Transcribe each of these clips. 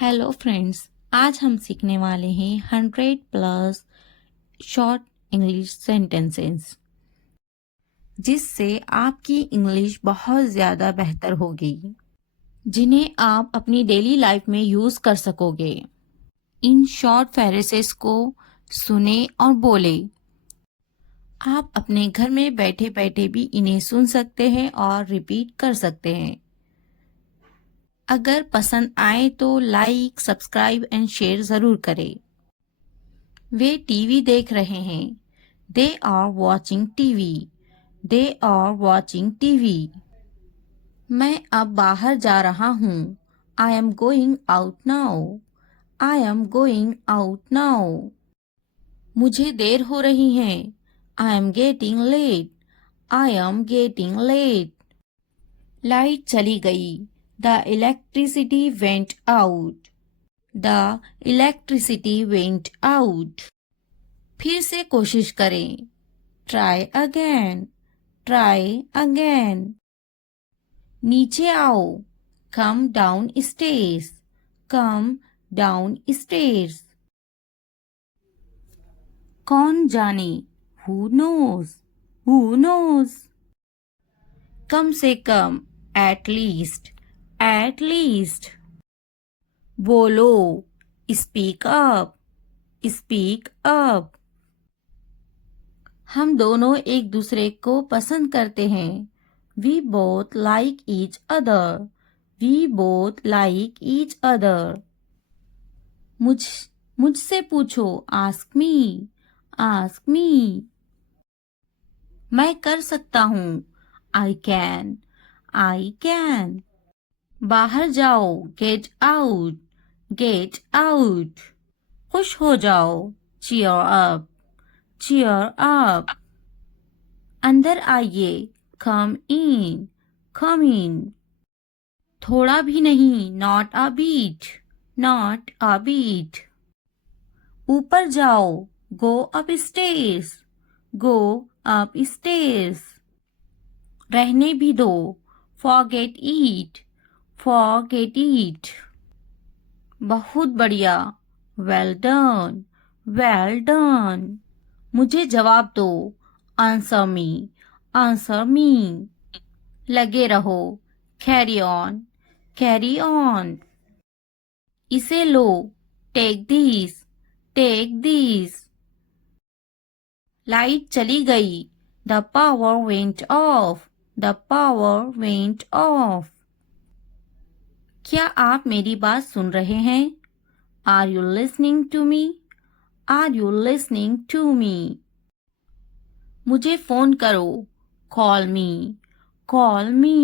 Hello friends, आज हम सीखने वाले हैं 100+ शॉर्ट इंग्लिश सेंटेंसेस, जिससे आपकी इंग्लिश बहुत ज़्यादा बेहतर होगी, जिन्हें आप अपनी डेली लाइफ में यूज़ कर सकोगे। इन शॉर्ट फ्रेजेस को सुने और बोले। आप अपने घर में बैठे बैठे भी इन्हें सुन सकते हैं और रिपीट कर सकते हैं। अगर पसंद आए तो लाइक, सब्सक्राइब एंड शेयर ज़रूर करें। वे टीवी देख रहे हैं। They are watching TV. They are watching TV. मैं अब बाहर जा रहा हूँ। I am going out now. I am going out now. मुझे देर हो रही है। I am getting late. I am getting late. Light चली गई। The electricity went out. The electricity went out. फिर से कोशिश करें। Try again. Try again. नीचे आओ। Come down stairs. Come down stairs. कौन जाने। Who knows. Who knows. कम से कम। At least. At least. बोलो। Speak up. Speak up. हम दोनों एक दूसरे को पसंद करते हैं। We both like each other. We both like each other. मुझसे पूछो। Ask me. Ask me. मैं कर सकता हूँ। I can. I can. बाहर जाओ। Get out. Get out. खुश हो जाओ। Cheer up. Cheer up. अंदर आइए। Come in. Come in. थोड़ा भी नहीं। Not a bit. Not a bit. ऊपर जाओ। Go upstairs. Go upstairs. रहने भी दो। Forget it. Forget it. बहुत बढ़िया। Well done. Well done. मुझे जवाब दो। Answer me. Answer me. लगे रहो। Carry on. Carry on. इसे लो। Take this. Take this. Light चली गई। The power went off. The power went off. क्या आप मेरी बात सुन रहे हैं? Are you listening to me? Are you listening to me? मुझे फोन करो। Call me. Call me.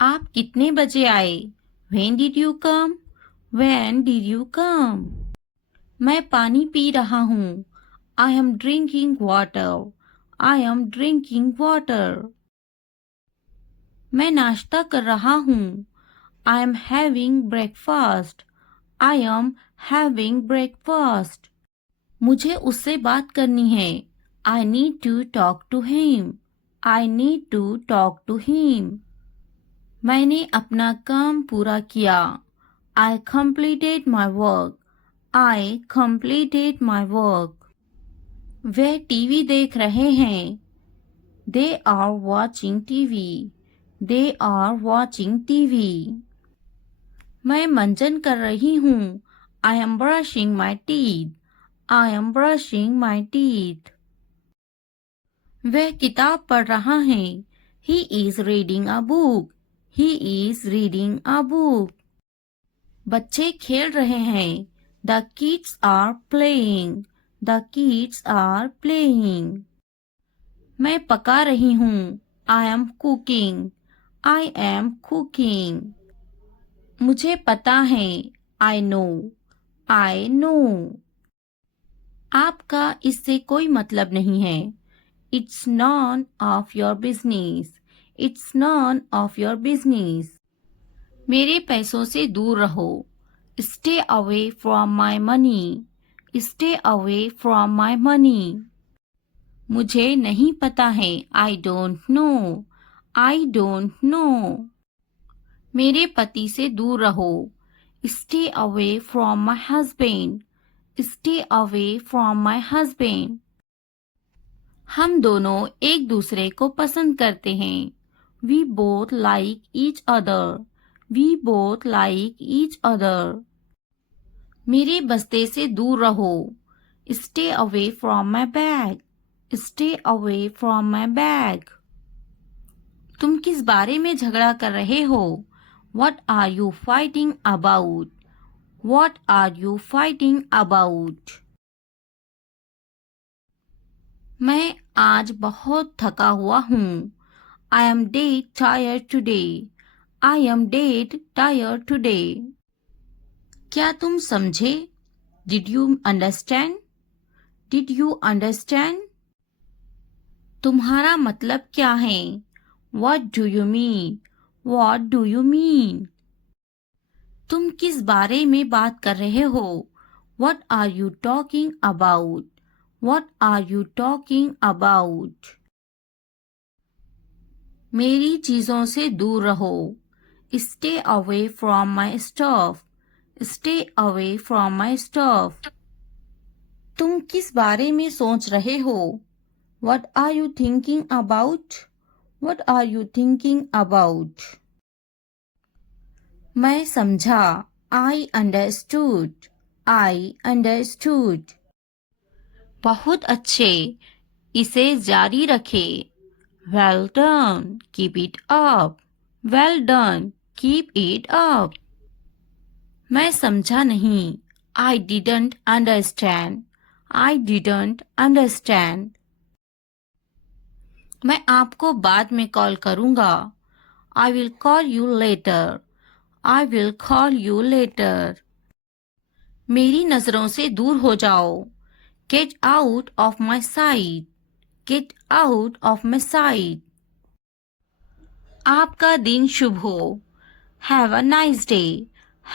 आप कितने बजे आए? When did you come? When did you come? मैं पानी पी रहा हूँ। I am drinking water. I am drinking water. मैं नाश्ता कर रहा हूँ। I am having breakfast. I am having breakfast. मुझे उससे बात करनी है। I need to talk to him. I need to talk to him. मैंने अपना काम पूरा किया। I completed my work. I completed my work. Way TV देख रहे हैं। They are watching TV. They are watching TV. मैं मंजन कर रही हूँ। I am brushing my teeth. I am brushing my teeth. वह किताब पढ़ रहा है। He is reading a book. He is reading a book. बच्चे खेल रहे हैं। The kids are playing. The kids are playing. मैं पका रही हूँ। I am cooking. I am cooking. मुझे पता है। I know. I know. आपका इससे कोई मतलब नहीं है। It's none of your business. It's none of your business. मेरे पैसों से दूर रहो। Stay away from my money. Stay away from my money. मुझे नहीं पता है। I don't know. I don't know. मेरे पति से दूर रहो। Stay away from my husband. Stay away from my husband. हम दोनों एक दूसरे को पसंद करते हैं। We both like each other. We both like each other. मेरे बस्ते से दूर रहो। Stay away from my bag. Stay away from my bag. तुम किस बारे में झगड़ा कर रहे हो? What are you fighting about? What are you fighting about? मैं आज बहुत थका हुआ हूँ। I am dead tired today. I am dead tired today. क्या तुम समझे? Did you understand? Did you understand? तुम्हारा मतलब क्या है? What do you mean? What do you mean? तुम किस बारे में बात कर रहे हो? What are you talking about? What are you talking about? मेरी चीजों से दूर रहो। Stay away from my stuff. Stay away from my stuff. तुम किस बारे में सोच रहे हो? What are you thinking about? What are you thinking about? मैं समझा। I understood. I understood. बहुत अच्छे। इसे जारी रखे। Well done. Keep it up. Well done. Keep it up. मैं समझा नहीं। I didn't understand. I didn't understand. मैं आपको बाद में कॉल करूँगा। I will call you later. I will call you later. मेरी नजरों से दूर हो जाओ। Get out of my sight. Get out of my sight. आपका दिन शुभ हो। Have a nice day.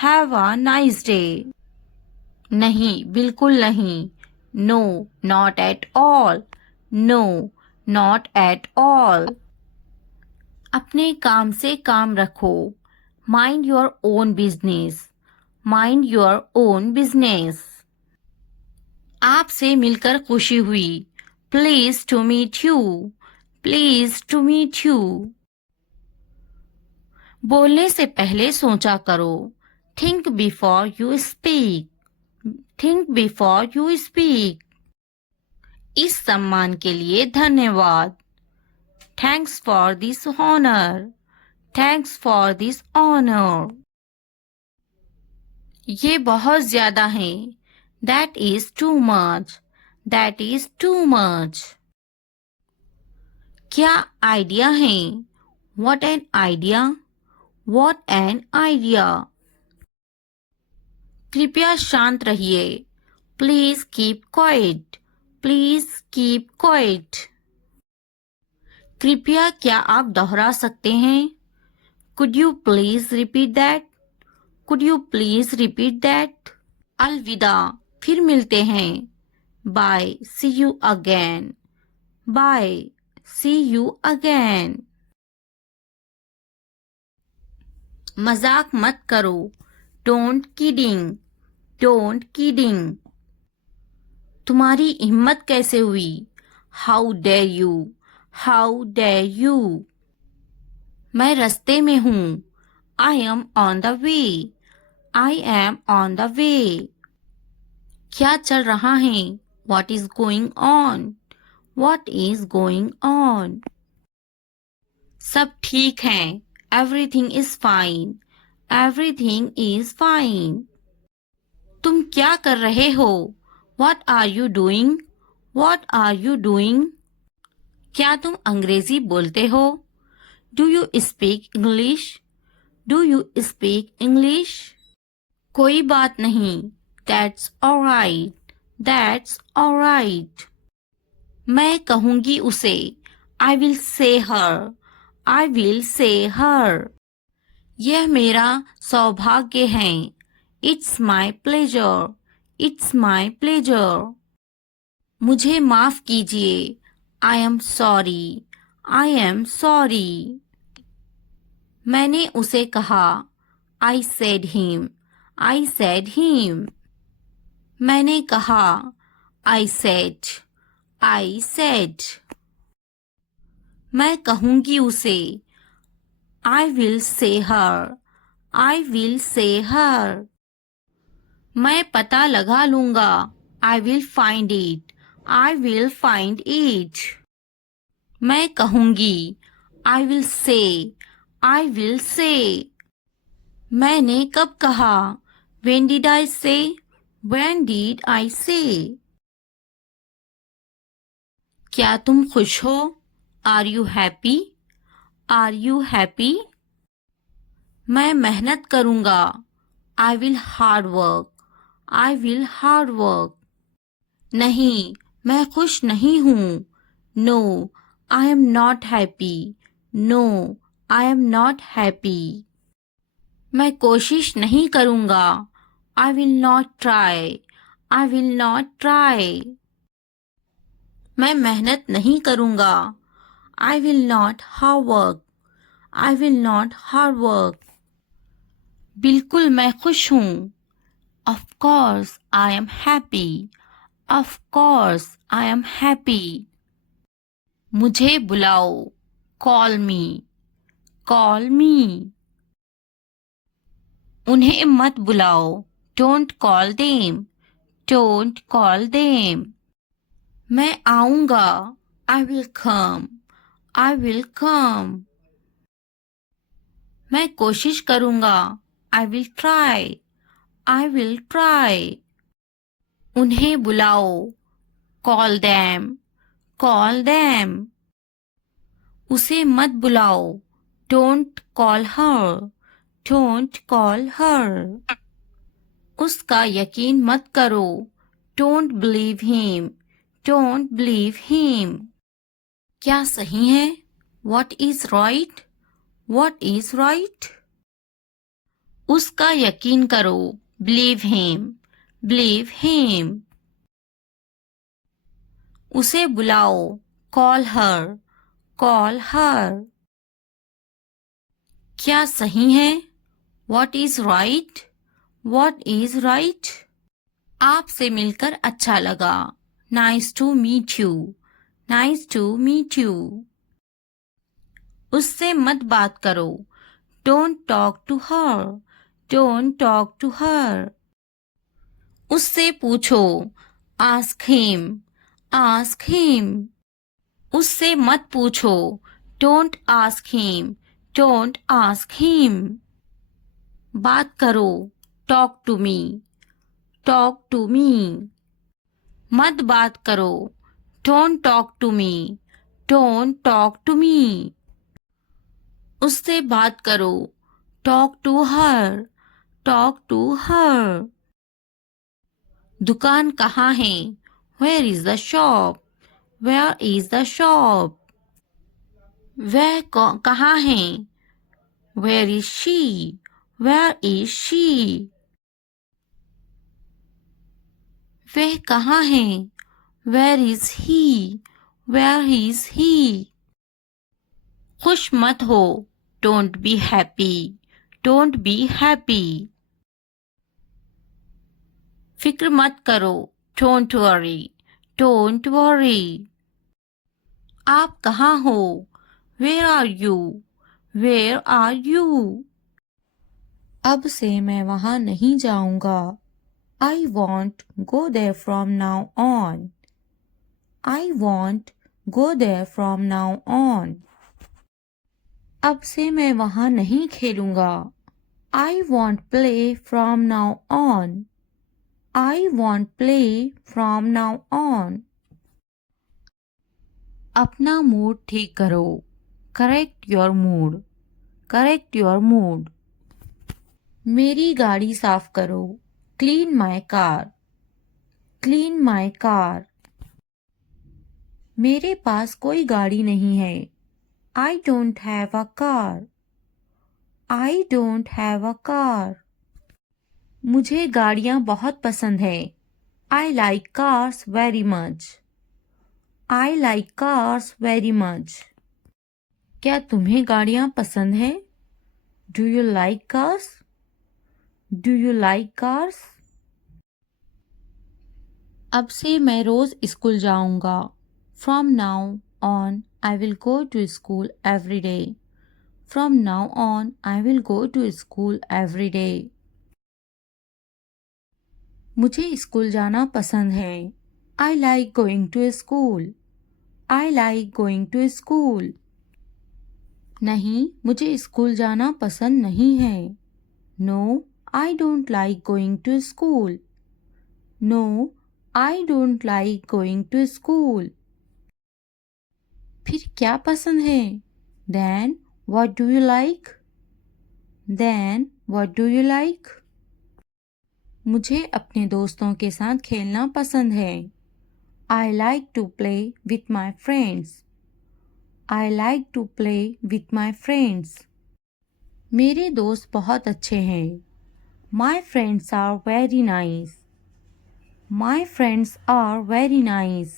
Have a nice day. नहीं, बिल्कुल नहीं। No, not at all. No, not at all. अपने काम से काम रखो। Mind your own business. Mind your own business. आपसे मिलकर खुशी हुई। Pleased to meet you. Pleased to meet you. बोलने से पहले सोचा करो। Think before you speak. Think before you speak. इस सम्मान के लिए धन्यवाद। Thanks for this honor. Thanks for this honor. ये बहुत ज्यादा है। That is too much. That is too much. क्या आइडिया है? What an idea. What an idea. कृपया शांत रहिए। Please keep quiet. Please keep quiet. कृपया क्या आप दोहरा सकते हैं? Could you please repeat that? Could you please repeat that? अलविदा, फिर मिलते हैं। Bye. See you again. Bye. See you again. मजाक मत करो। Don't kidding. Don't kidding. तुम्हारी हिम्मत कैसे हुई? How dare you? How dare you? मैं रास्ते में हूँ। I am on the way. I am on the way. क्या चल रहा है? What is going on? What is going on? सब ठीक है। Everything is fine. Everything is fine. तुम क्या कर रहे हो? What are you doing? What are you doing? क्या तुम अंग्रेजी बोलते हो? Do you speak English? Do you speak English? कोई बात नहीं। That's alright. That's alright. मैं कहूँगी उसे। I will say her. I will say her. यह मेरा सौभाग्य है। It's my pleasure. It's my pleasure. मुझे माफ कीजिए। I am sorry. I am sorry. मैंने उसे कहा I said him. I said him. मैंने कहा I said. I said. मैं कहूंगी उसे I will say her. I will say her. मैं पता लगा लूंगा I will find it. I will find it. मैं कहूंगी I will say. I will say. मैंने कब कहा When did I say? When did I say? क्या तुम खुश हो? Are you happy? Are you happy? मैं मेहनत करूंगा I will hard work. I will hard work. नहीं, मैं खुश नहीं हूँ. No, I am not happy. No, I am not happy. मैं कोशिश नहीं करूंगा I will not try. I will not try. मैं मेहनत नहीं करूंगा I will not hard work. I will not hard work. बिल्कुल मैं खुश हूँ Of course I am happy. Of course I am happy. मुझे बुलाओ Call me. Call me. उन्हें मत बुलाओ Don't call them. Don't call them. मैं आऊंगा I will come. I will come. मैं कोशिश करूंगा I will try. I will try. उन्हें बुलाओ Call them. Call them. उसे मत बुलाओ Don't call her. Don't call her. उसका यकीन मत करो Don't believe him. Don't believe him. क्या सही है What is right? What is right? उसका यकीन करो Believe him. Believe him. उसे बुलाओ Call her. Call her. क्या सही है What is right? What is right? आपसे मिलकर अच्छा लगा Nice to meet you. Nice to meet you. उससे मत बात करो Don't talk to her. Don't talk to her. उससे पूछो Ask him. Ask him. उससे मत पूछो Don't ask him. Don't ask him. बात करो Talk to me. Talk to me. मत बात करो Don't talk to me. Don't talk to me. उससे बात करो Talk to her. Talk to her. दुकान कहाँ है Where is the shop? Where is the shop? वह कहाँ है Where is she? Where is she? वह कहाँ है Where is he? Where is he? खुश मत हो Don't be happy. Don't be happy. फिक्र मत करो Don't worry. Don't worry. आप कहाँ हो Where are you? Where are you? अब से मैं वहाँ नहीं जाऊंगा I won't go there from now on. I won't go there from now on. अब से मैं वहाँ नहीं खेलूंगा I won't play from now on. I won't play from now on. अपना मूड ठीक करो Correct your mood. Correct your mood. मेरी गाड़ी साफ करो Clean my car. Clean my car. मेरे पास कोई गाड़ी नहीं है I don't have a car. I don't have a car. मुझे गाड़ियाँ बहुत पसंद है I like cars very much. I like cars very much. क्या तुम्हें गाड़ियाँ पसंद है Do you like cars? Do you like cars? अब से मैं रोज स्कूल जाऊंगा. From now on, I will go to school every day. From now on, I will go to school every day. मुझे स्कूल जाना पसंद है. I like going to school. I like going to school. नहीं, मुझे school जाना पसंद नहीं है. No, I don't like going to school. No, I don't like going to school. फिर क्या पसंद है? Then, what do you like? Then, what do you like? मुझे अपने दोस्तों के साथ खेलना पसंद है. I like to play with my friends. I like to play with my friends. मेरे दोस्त बहुत अच्छे हैं. My friends are very nice. My friends are very nice.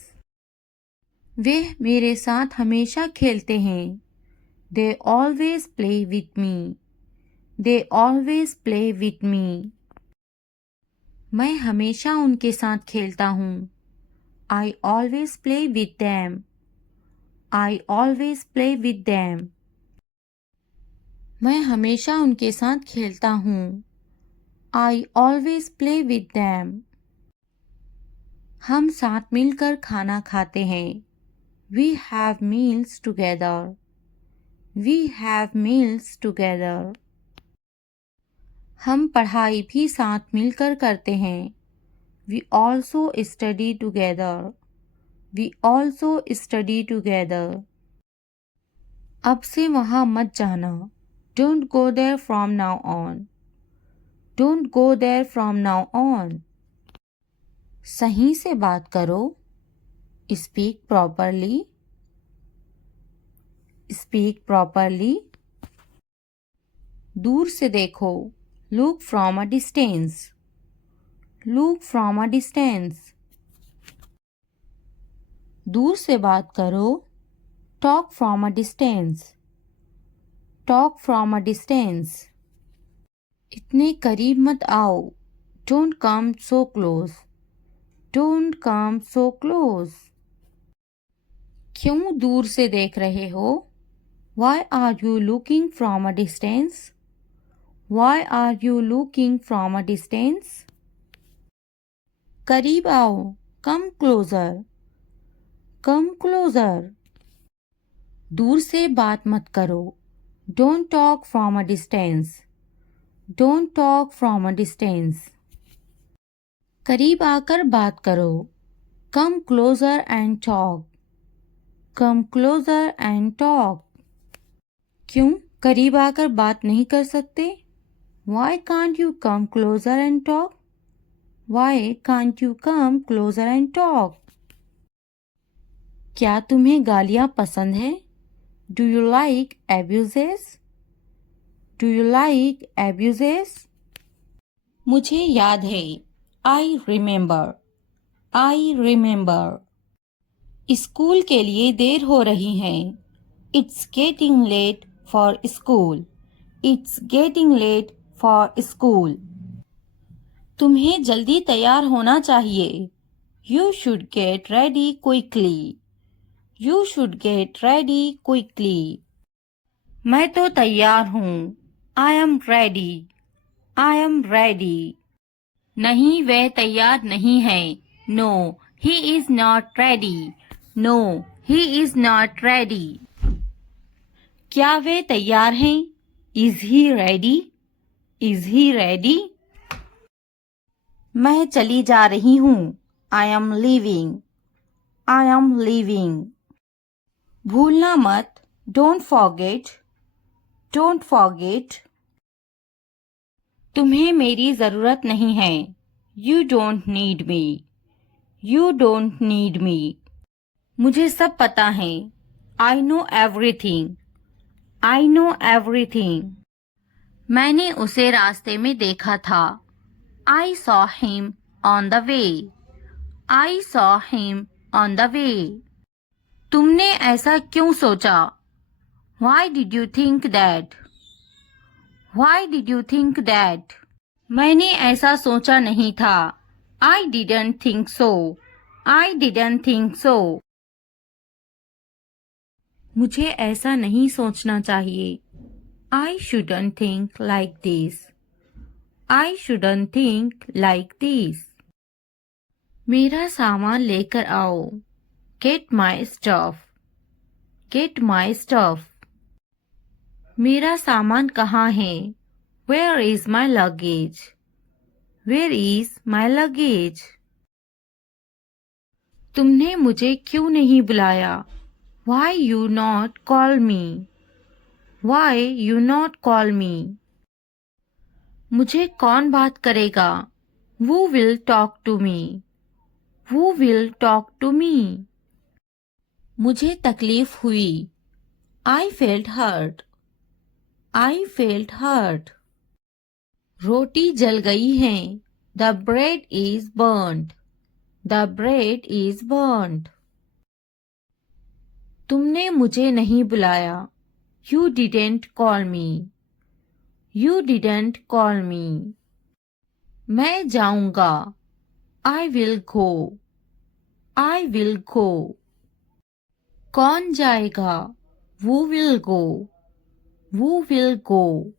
वे मेरे साथ हमेशा खेलते हैं. They always play with me. They always play with me. मैं हमेशा उनके साथ खेलता हूँ. I always play with them. I always play with them. मैं हमेशा उनके साथ खेलता हूँ. I always play with them. हम साथ मिलकर खाना खाते हैं. We have meals together. We have meals together. हम पढ़ाई भी साथ मिलकर करते हैं. We also study together. We also study together. अब से वहाँ मत जाना. Don't go there from now on. Don't go there from now on. सही से बात करो. Speak properly. Speak properly. दूर से देखो. Look from a distance. Look from a distance. दूर से बात करो. Talk from a distance. Talk from a distance. इतने करीब मत आओ. Don't come so close. Don't come so close. क्यों दूर से देख रहे हो? Why are you looking from a distance? Why are you looking from a distance? करीब आओ. Come closer. Come closer. दूर से बात मत करो. Don't talk from a distance. Don't talk from a distance. करीब आकर बात करो. Come closer and talk. Come closer and talk. क्यों करीब आकर बात नहीं कर सकते? Why can't you come closer and talk? Why can't you come closer and talk? क्या तुम्हें गालियाँ पसंद है? Do you like abuses? Do you like abuses? मुझे याद है. I remember. I remember. School के लिए देर हो रही है. It's getting late for school. It's getting late for school. तुम्हें जल्दी तैयार होना चाहिए. You should get ready quickly. You should get ready quickly. मैं तो तैयार हूँ. I am ready. I am ready. नहीं वह तैयार नहीं है. No, he is not ready. No, he is not ready. क्या वे तैयार हैं? Is he ready? Is he ready? मैं चली जा रही हूँ. I am leaving. I am leaving. भूलना मत. Don't forget. Don't forget. तुम्हें मेरी ज़रूरत नहीं है. You don't need me. You don't need me. मुझे सब पता है. I know everything. I know everything. मैंने उसे रास्ते में देखा था. I saw him on the way. I saw him on the way. तुमने ऐसा क्यों सोचा? Why did you think that? Why did you think that? मैंने ऐसा सोचा नहीं था. I didn't think so. I didn't think so. मुझे ऐसा नहीं सोचना चाहिए. I shouldn't think like this. I shouldn't think like this. मेरा सामान लेकर आओ. Get my stuff. Get my stuff. मेरा सामान कहाँ है? Where is my luggage? Where is my luggage? तुमने मुझे क्यों नहीं बुलाया? Why you not call me? Why you not call me? मुझे कौन बात करेगा? Who will talk to me? Who will talk to me? मुझे तकलीफ हुई. I felt hurt. I felt hurt. रोटी जल गई है. The bread is burnt. The bread is burnt. तुमने मुझे नहीं बुलाया. You didn't call me. You didn't call me. मैं जाऊंगा. I will go. I will go. कौन जाएगा? Who will go? Who will go?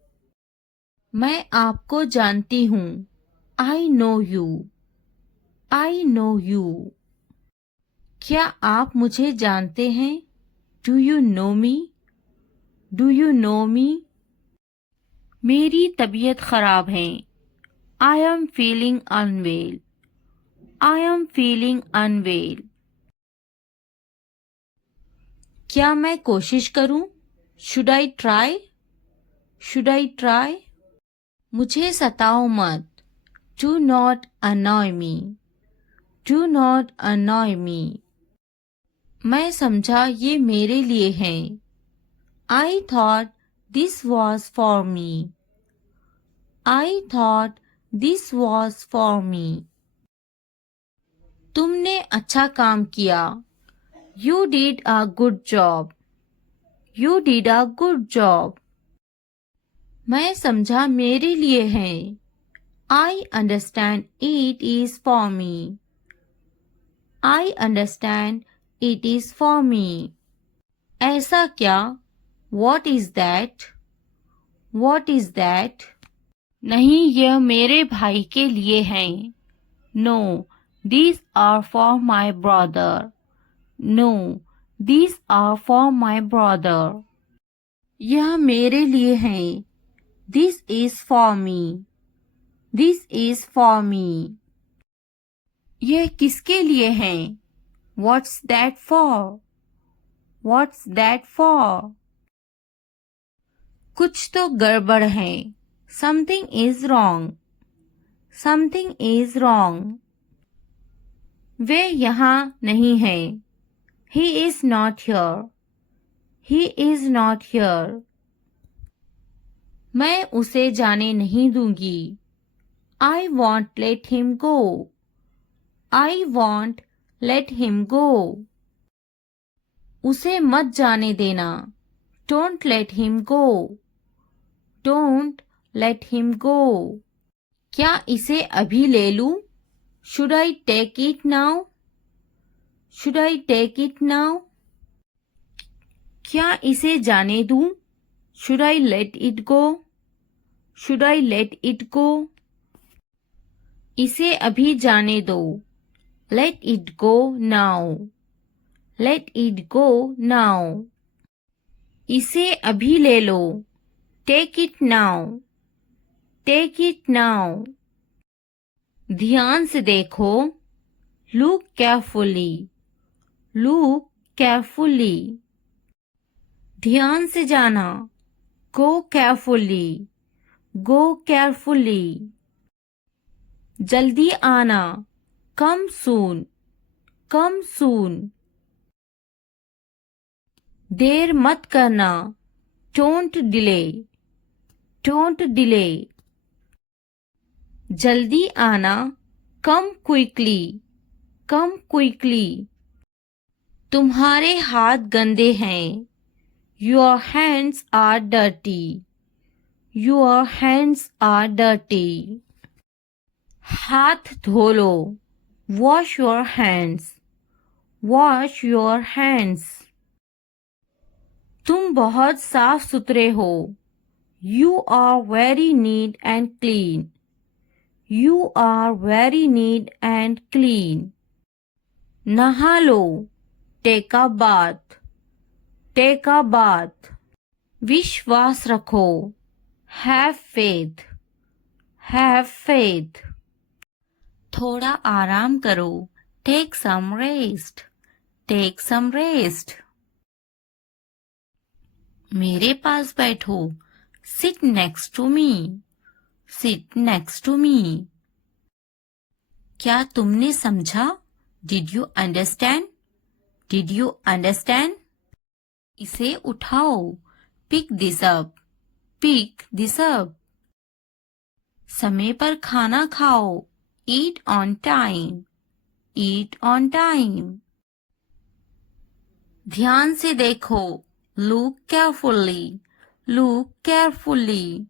मैं आपको जानती हूँ. I know you. I know you. क्या आप मुझे जानते हैं? Do you know me? Do you know me? मेरी तबीयत खराब है. I am feeling unwell. I am feeling unwell. क्या मैं कोशिश करूं? Should I try? Should I try? मुझे सताओ मत. Do not annoy me. Do not annoy me. मैं समझा ये मेरे लिए है. I thought this was for me. I thought this was for me. तुमने अच्छा काम किया. You did a good job. You did a good job. मैं समझा मेरे लिए है. I understand it is for me. I understand it is for me. ऐसा क्या? What is that? What is that? नहीं, यह मेरे भाई के लिए हैं. No, these are for my brother. No, these are for my brother. यह मेरे लिए हैं. This is for me. This is for me. यह किसके लिए हैं? What's that for? What's that for? कुछ तो गड़बड़ है. Something is wrong. Something is wrong. वे यहाँ नहीं हैं. He is not here. He is not here. मैं उसे जाने नहीं दूंगी. I won't let him go. I won't let him go. उसे मत जाने देना. Don't let him go. Don't let him go. क्या इसे अभी ले लूं? Should I take it now? Should I take it now? क्या इसे जाने दूं? Should I let it go? Should I let it go? इसे अभी जाने दो. Let it go now. Let it go now. इसे अभी ले लो. Take it now. Take it now. ध्यान से देखो. Look carefully. Look carefully. ध्यान से जाना. Go carefully. Go carefully. जल्दी आना. Come soon. Come soon. देर मत करना. Don't delay. Don't delay. जल्दी आना. Come quickly. Come quickly. तुम्हारे हाथ गंदे हैं. Your hands are dirty. Your hands are dirty. हाथ धो लो. Wash your hands. Wash your hands. तुम बहुत साफ सुथरे हो. You are very neat and clean. You are very neat and clean. नहा लो. Take a bath. Take a bath. विश्वास रखो. Have faith. Have faith. थोड़ा आराम करो. Take some rest. Take some rest. मेरे पास बैठो. Sit next to me. Sit next to me. क्या तुमने समझा? Did you understand? Did you understand? इसे उठाओ. Pick this up. Pick this up. समय पर खाना खाओ. Eat on time. Eat on time. ध्यान से देखो. Look carefully. Look carefully.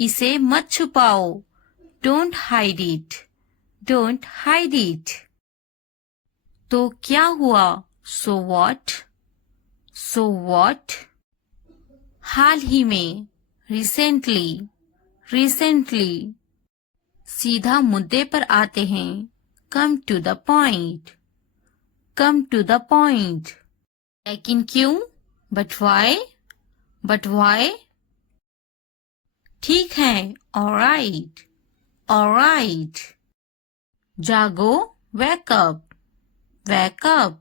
इसे मत छुपाओ. Don't hide it. Don't hide it. तो क्या हुआ? So what? So what? हाल ही में. Recently. Recently. सीधा मुद्दे पर आते हैं. Come to the point. Come to the point. लेकिन क्यों? But why? But why? ठीक है. All right. All right. जागो. Wake up. Wake up.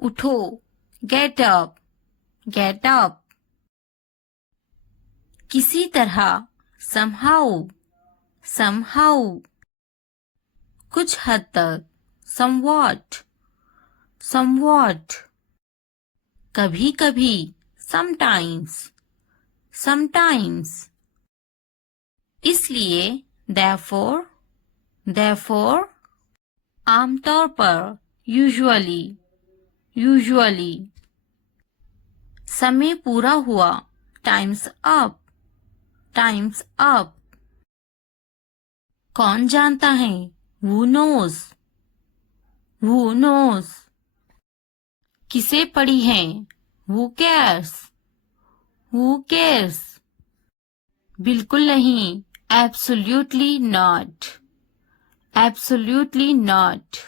उठो. Get up. Get up. किसी तरह. Somehow. Somehow. कुछ हद तक. Somewhat. Somewhat. कभी कभी. Sometimes. Sometimes. इसलिए. Therefore. Therefore. आमतौर पर. Usually. Usually. समय पूरा हुआ. Time's up. Time's up. कौन जानता है? Who knows? Who knows? किसे पड़ी है? Who cares? Who cares? बिल्कुल नहीं. Absolutely not. Absolutely not.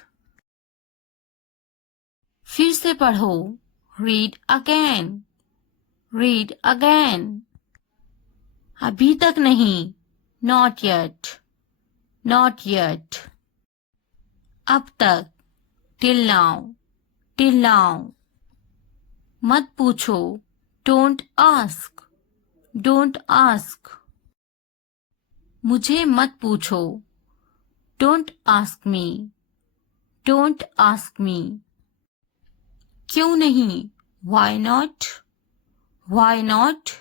फिर से पढ़ो. Read again. Read again. अभी तक नहीं. Not yet. Not yet. अब तक. Till now. Till now. मत पूछो. Don't ask. Don't ask. मुझे मत पूछो. Don't ask me. Don't ask me. क्यों नहीं? Why not? Why not?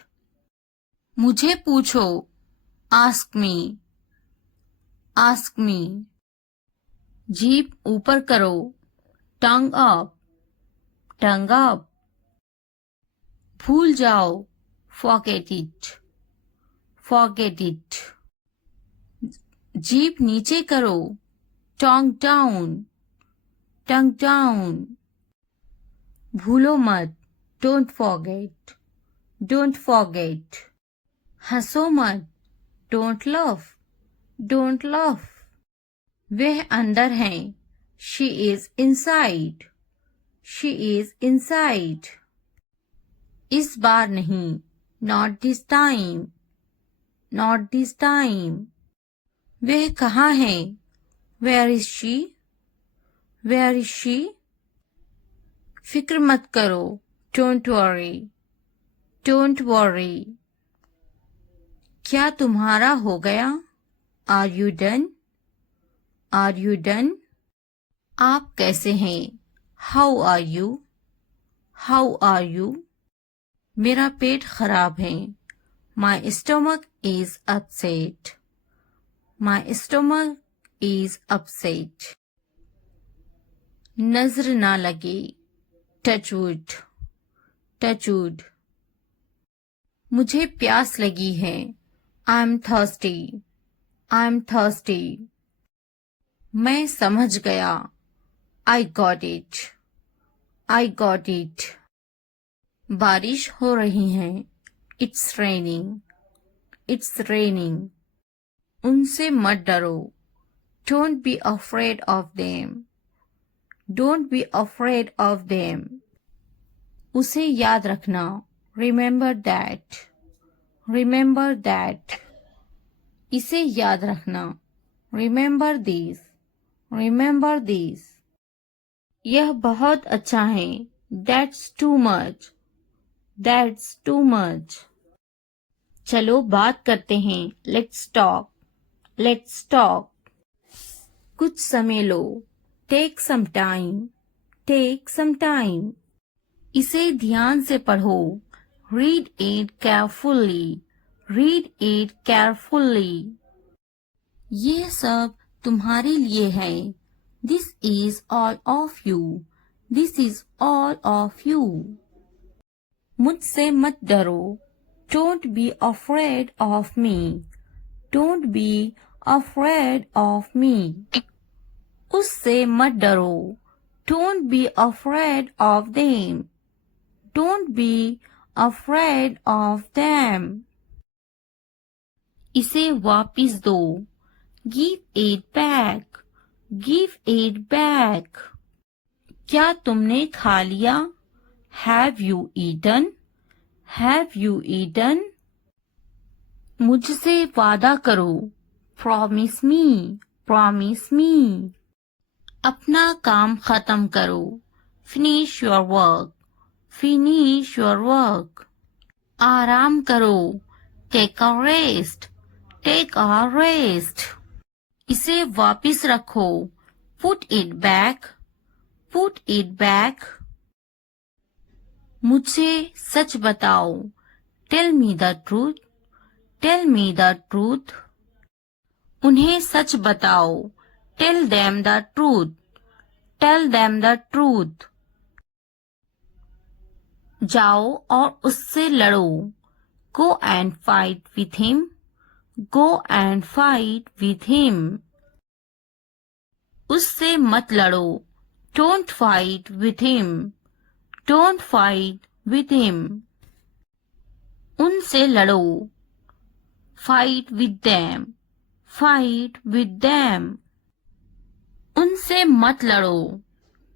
मुझे पूछो. Ask me. Ask me. जीभ ऊपर करो. Tongue up. Tongue up. भूल जाओ. Forget it. Forget it. जीभ नीचे करो. Tongue down. Tongue down. भूलो मत. Don't forget. Don't forget. हंसो मत. Don't laugh. Don't laugh. वह अंदर है. She is inside. She is inside. इस बार नहीं. Not this time. Not this time. वह कहाँ है? Where is she? Where is she? फिक्र मत करो. Don't worry. Don't worry. क्या तुम्हारा हो गया? Are you done? Are you done? आप कैसे हैं? How are you? How are you? मेरा पेट खराब है. My stomach is upset. My stomach is upset. नजर ना लगे. Touch wood. Touch wood. मुझे प्यास लगी है. I'm thirsty. I'm thirsty. मैं समझ गया. I got it. I got it. बारिश हो रही है. It's raining. It's raining. उनसे मत डरो. Don't be afraid of them. Don't be afraid of them. उसे याद रखना. Remember that. Remember that. इसे याद रखना. Remember this. Remember this. यह बहुत अच्छा है. That's too much. That's too much. चलो बात करते हैं. Let's talk. Let's talk. कुछ समय लो. Take some time. Take some time. इसे ध्यान से पढ़ो. Read it carefully. Read it carefully. ये सब तुम्हारे लिए है. This is all of you. This is all of you. मुझसे मत डरो. Don't be afraid of me. Don't be afraid of me. उससे मत डरो. Don't be afraid of them. Don't be afraid of them. इसे वापिस दो. Give it back. Give it back. क्या तुमने खा लिया? Have you eaten? Have you eaten? मुझसे वादा करो. Promise me. Promise me. अपना काम खत्म करो. Finish your work. Finish your work. आराम करो. Take a rest. Take a rest. इसे वापिस रखो. Put it back. Put it back. मुझसे सच बताओ. Tell me the truth. Tell me the truth. उन्हें सच बताओ. Tell them the truth. Tell them the truth. जाओ और उससे लड़ो. Go and fight with him. Go and fight with him. उससे मत लड़ो. Don't fight with him. Don't fight with him. उनसे लड़ो. Fight with them. Fight with them. उनसे मत लड़ो.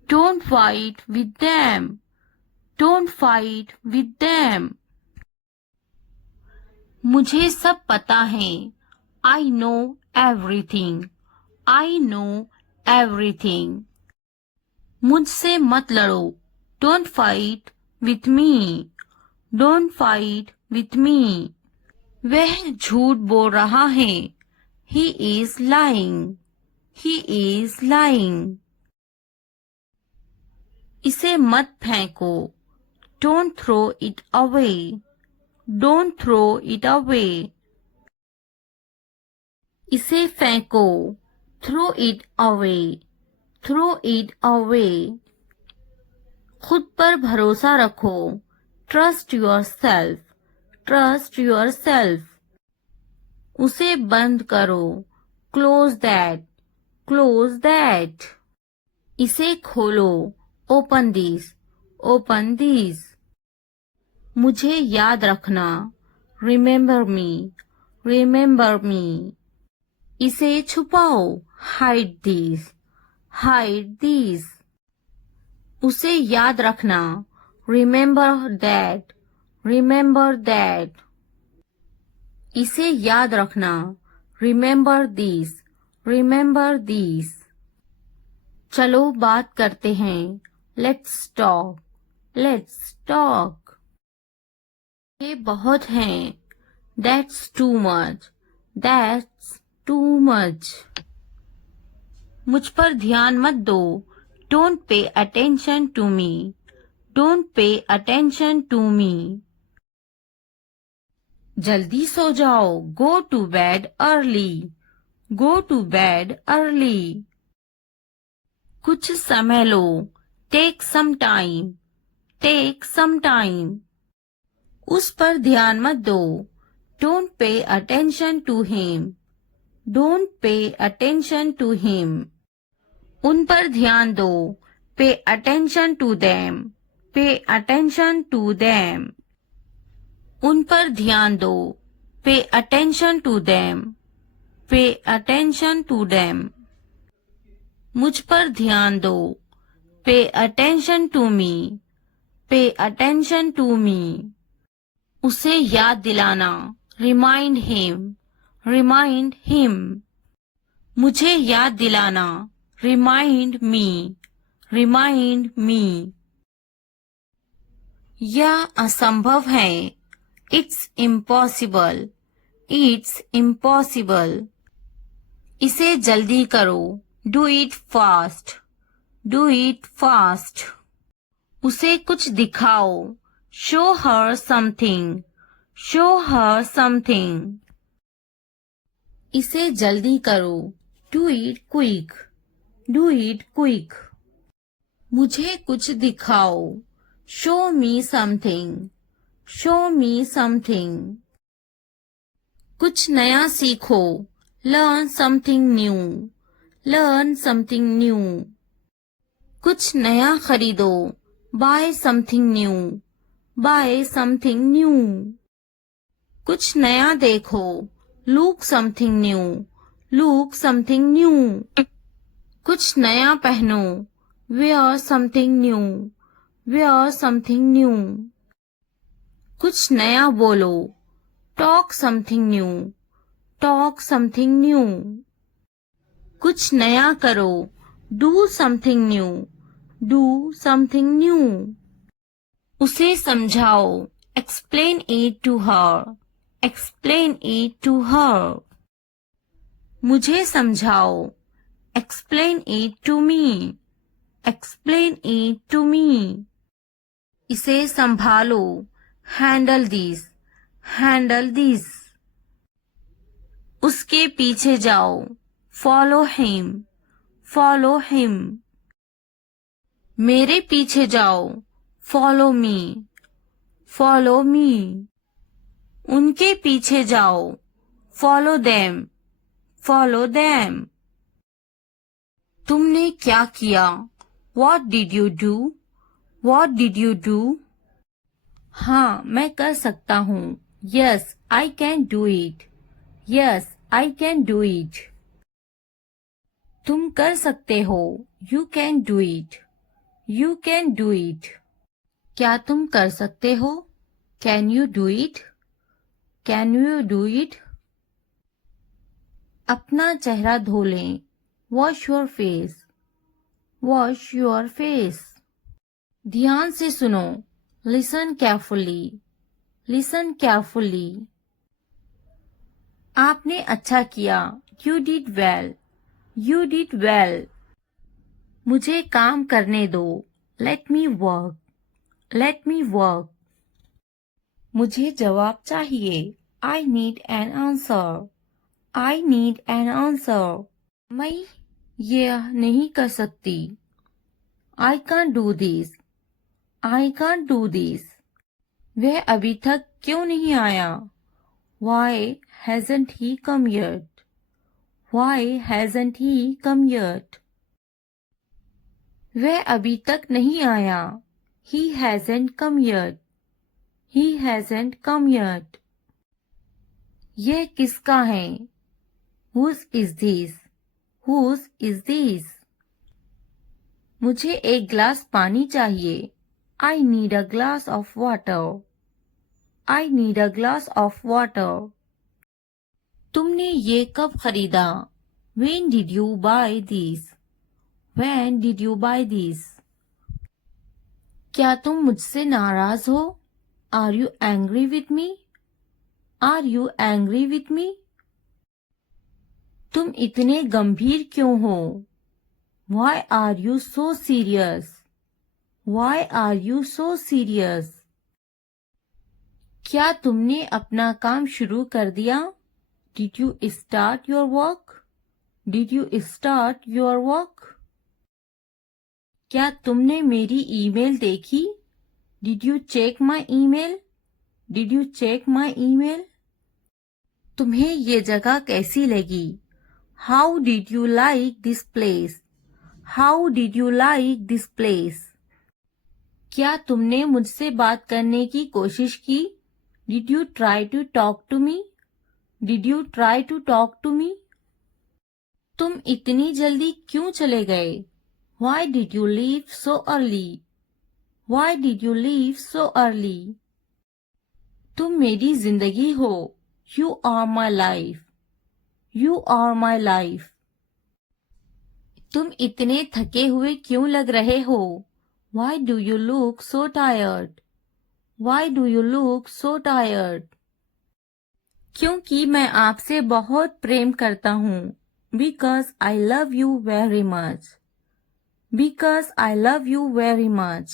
Don't fight with them. Don't fight with them. मुझे सब पता है. I know everything. I know everything. मुझसे मत लड़ो. Don't fight with me. Don't fight with me. वह झूठ बोल रहा है. He is lying. He is lying. इसे मत फेंको. Don't throw it away. Don't throw it away. इसे फेंको. Throw it away. Throw it away. खुद पर भरोसा रखो. Trust yourself. Trust yourself. उसे बंद करो. Close that. Close that. इसे खोलो. Open this. Open this. मुझे याद रखना. Remember me. Remember me. इसे छुपाओ. Hide this. Hide this. उसे याद रखना. Remember that. Remember that. इसे याद रखना. Remember this. Remember this. चलो बात करते हैं. Let's talk. Let's talk. ये बहुत हैं. That's too much. That's too much. मुझ पर ध्यान मत दो. Don't pay attention to me. Don't pay attention to me. जल्दी सो जाओ. Go to bed early. Go to bed early. कुछ समय लो. Take some time. Take some time. उस पर ध्यान मत दो. Don't pay attention to him. Don't pay attention to him. उन पर ध्यान दो. Pay attention to them. Pay attention to them. उन पर ध्यान दो. Pay attention to them. Pay attention to them. मुझ पर ध्यान दो. Pay attention to me. Pay attention to me. उसे याद दिलाना. Remind him. Remind him. मुझे याद दिलाना. Remind me. Remind me. यह असंभव है. It's impossible. It's impossible. इसे जल्दी करो. Do it fast. Do it fast. उसे कुछ दिखाओ. Show her something. Show her something. इसे जल्दी करो. Do it quick. Do it quick. मुझे कुछ दिखाओ. Show me something. Show me something. कुछ नया सीखो. Learn something new. Learn something new. कुछ नया खरीदो. Buy something new. Buy something new. कुछ नया देखो. Look something new. Look something new. कुछ नया पहनो. Wear something new. Wear something new. कुछ नया बोलो. Talk something new. Talk something new. कुछ नया करो. Do something new. Do something new. उसे समझाओ. Explain it to her. Explain it to her. मुझे समझाओ. Explain it to me. Explain it to me. इसे संभालो. Handle this. Handle this. उसके पीछे जाओ. Follow him. Follow him. मेरे पीछे जाओ. Follow me. Follow me. उनके पीछे जाओ. Follow them. Follow them. तुमने क्या किया? What did you do? What did you do? हाँ, मैं कर सकता हूँ. Yes, I can do it. Yes, I can do it. तुम कर सकते हो. You can do it. You can do it. क्या तुम कर सकते हो? Can you do it? Can you do it? अपना चेहरा धो लें. Wash your face. Wash your face. ध्यान से सुनो. Listen carefully. Listen carefully. आपने अच्छा किया. You did well. You did well. मुझे काम करने दो. Let me work. Let me work. मुझे जवाब चाहिए. I need an answer. I need an answer. मैं यह नहीं कर सकती. I can't do this. I can't do this. वह अभी तक क्यों नहीं आया? Why hasn't he come yet? Why hasn't he come yet? वह अभी तक नहीं आया. He hasn't come yet. He hasn't come yet. यह किसका है? Whose is this? Whose is this? मुझे एक गिलास पानी चाहिए. I need a glass of water. I need a glass of water. तुमने ये कब खरीदा? When did you buy this? When did you buy this? क्या तुम मुझसे नाराज हो? Are you angry with me? Are you angry with me? तुम इतने गंभीर क्यों हो? Why are you so serious? Why are you so serious? क्या तुमने अपना काम शुरू कर दिया? Did you start your work? Did you start your work? क्या तुमने मेरी ईमेल देखी? Did you check my email? Did you check my email? तुम्हें ये जगह कैसी लगी? How did you like this place? How did you like this place? क्या तुमने मुझसे बात करने की कोशिश की? Did you try to talk to me? Did you try to talk to me? तुम इतनी जल्दी क्यों चले गए? Why did you leave so early? Why did you leave so early? तुम मेरी जिंदगी हो. You are my life. You are my life. तुम इतने थके हुए क्यों लग रहे हो? Why do you look so tired? Why do you look so tired? क्योंकि मैं आपसे बहुत प्रेम करता हूँ. Because I love you very much. Because I love you very much.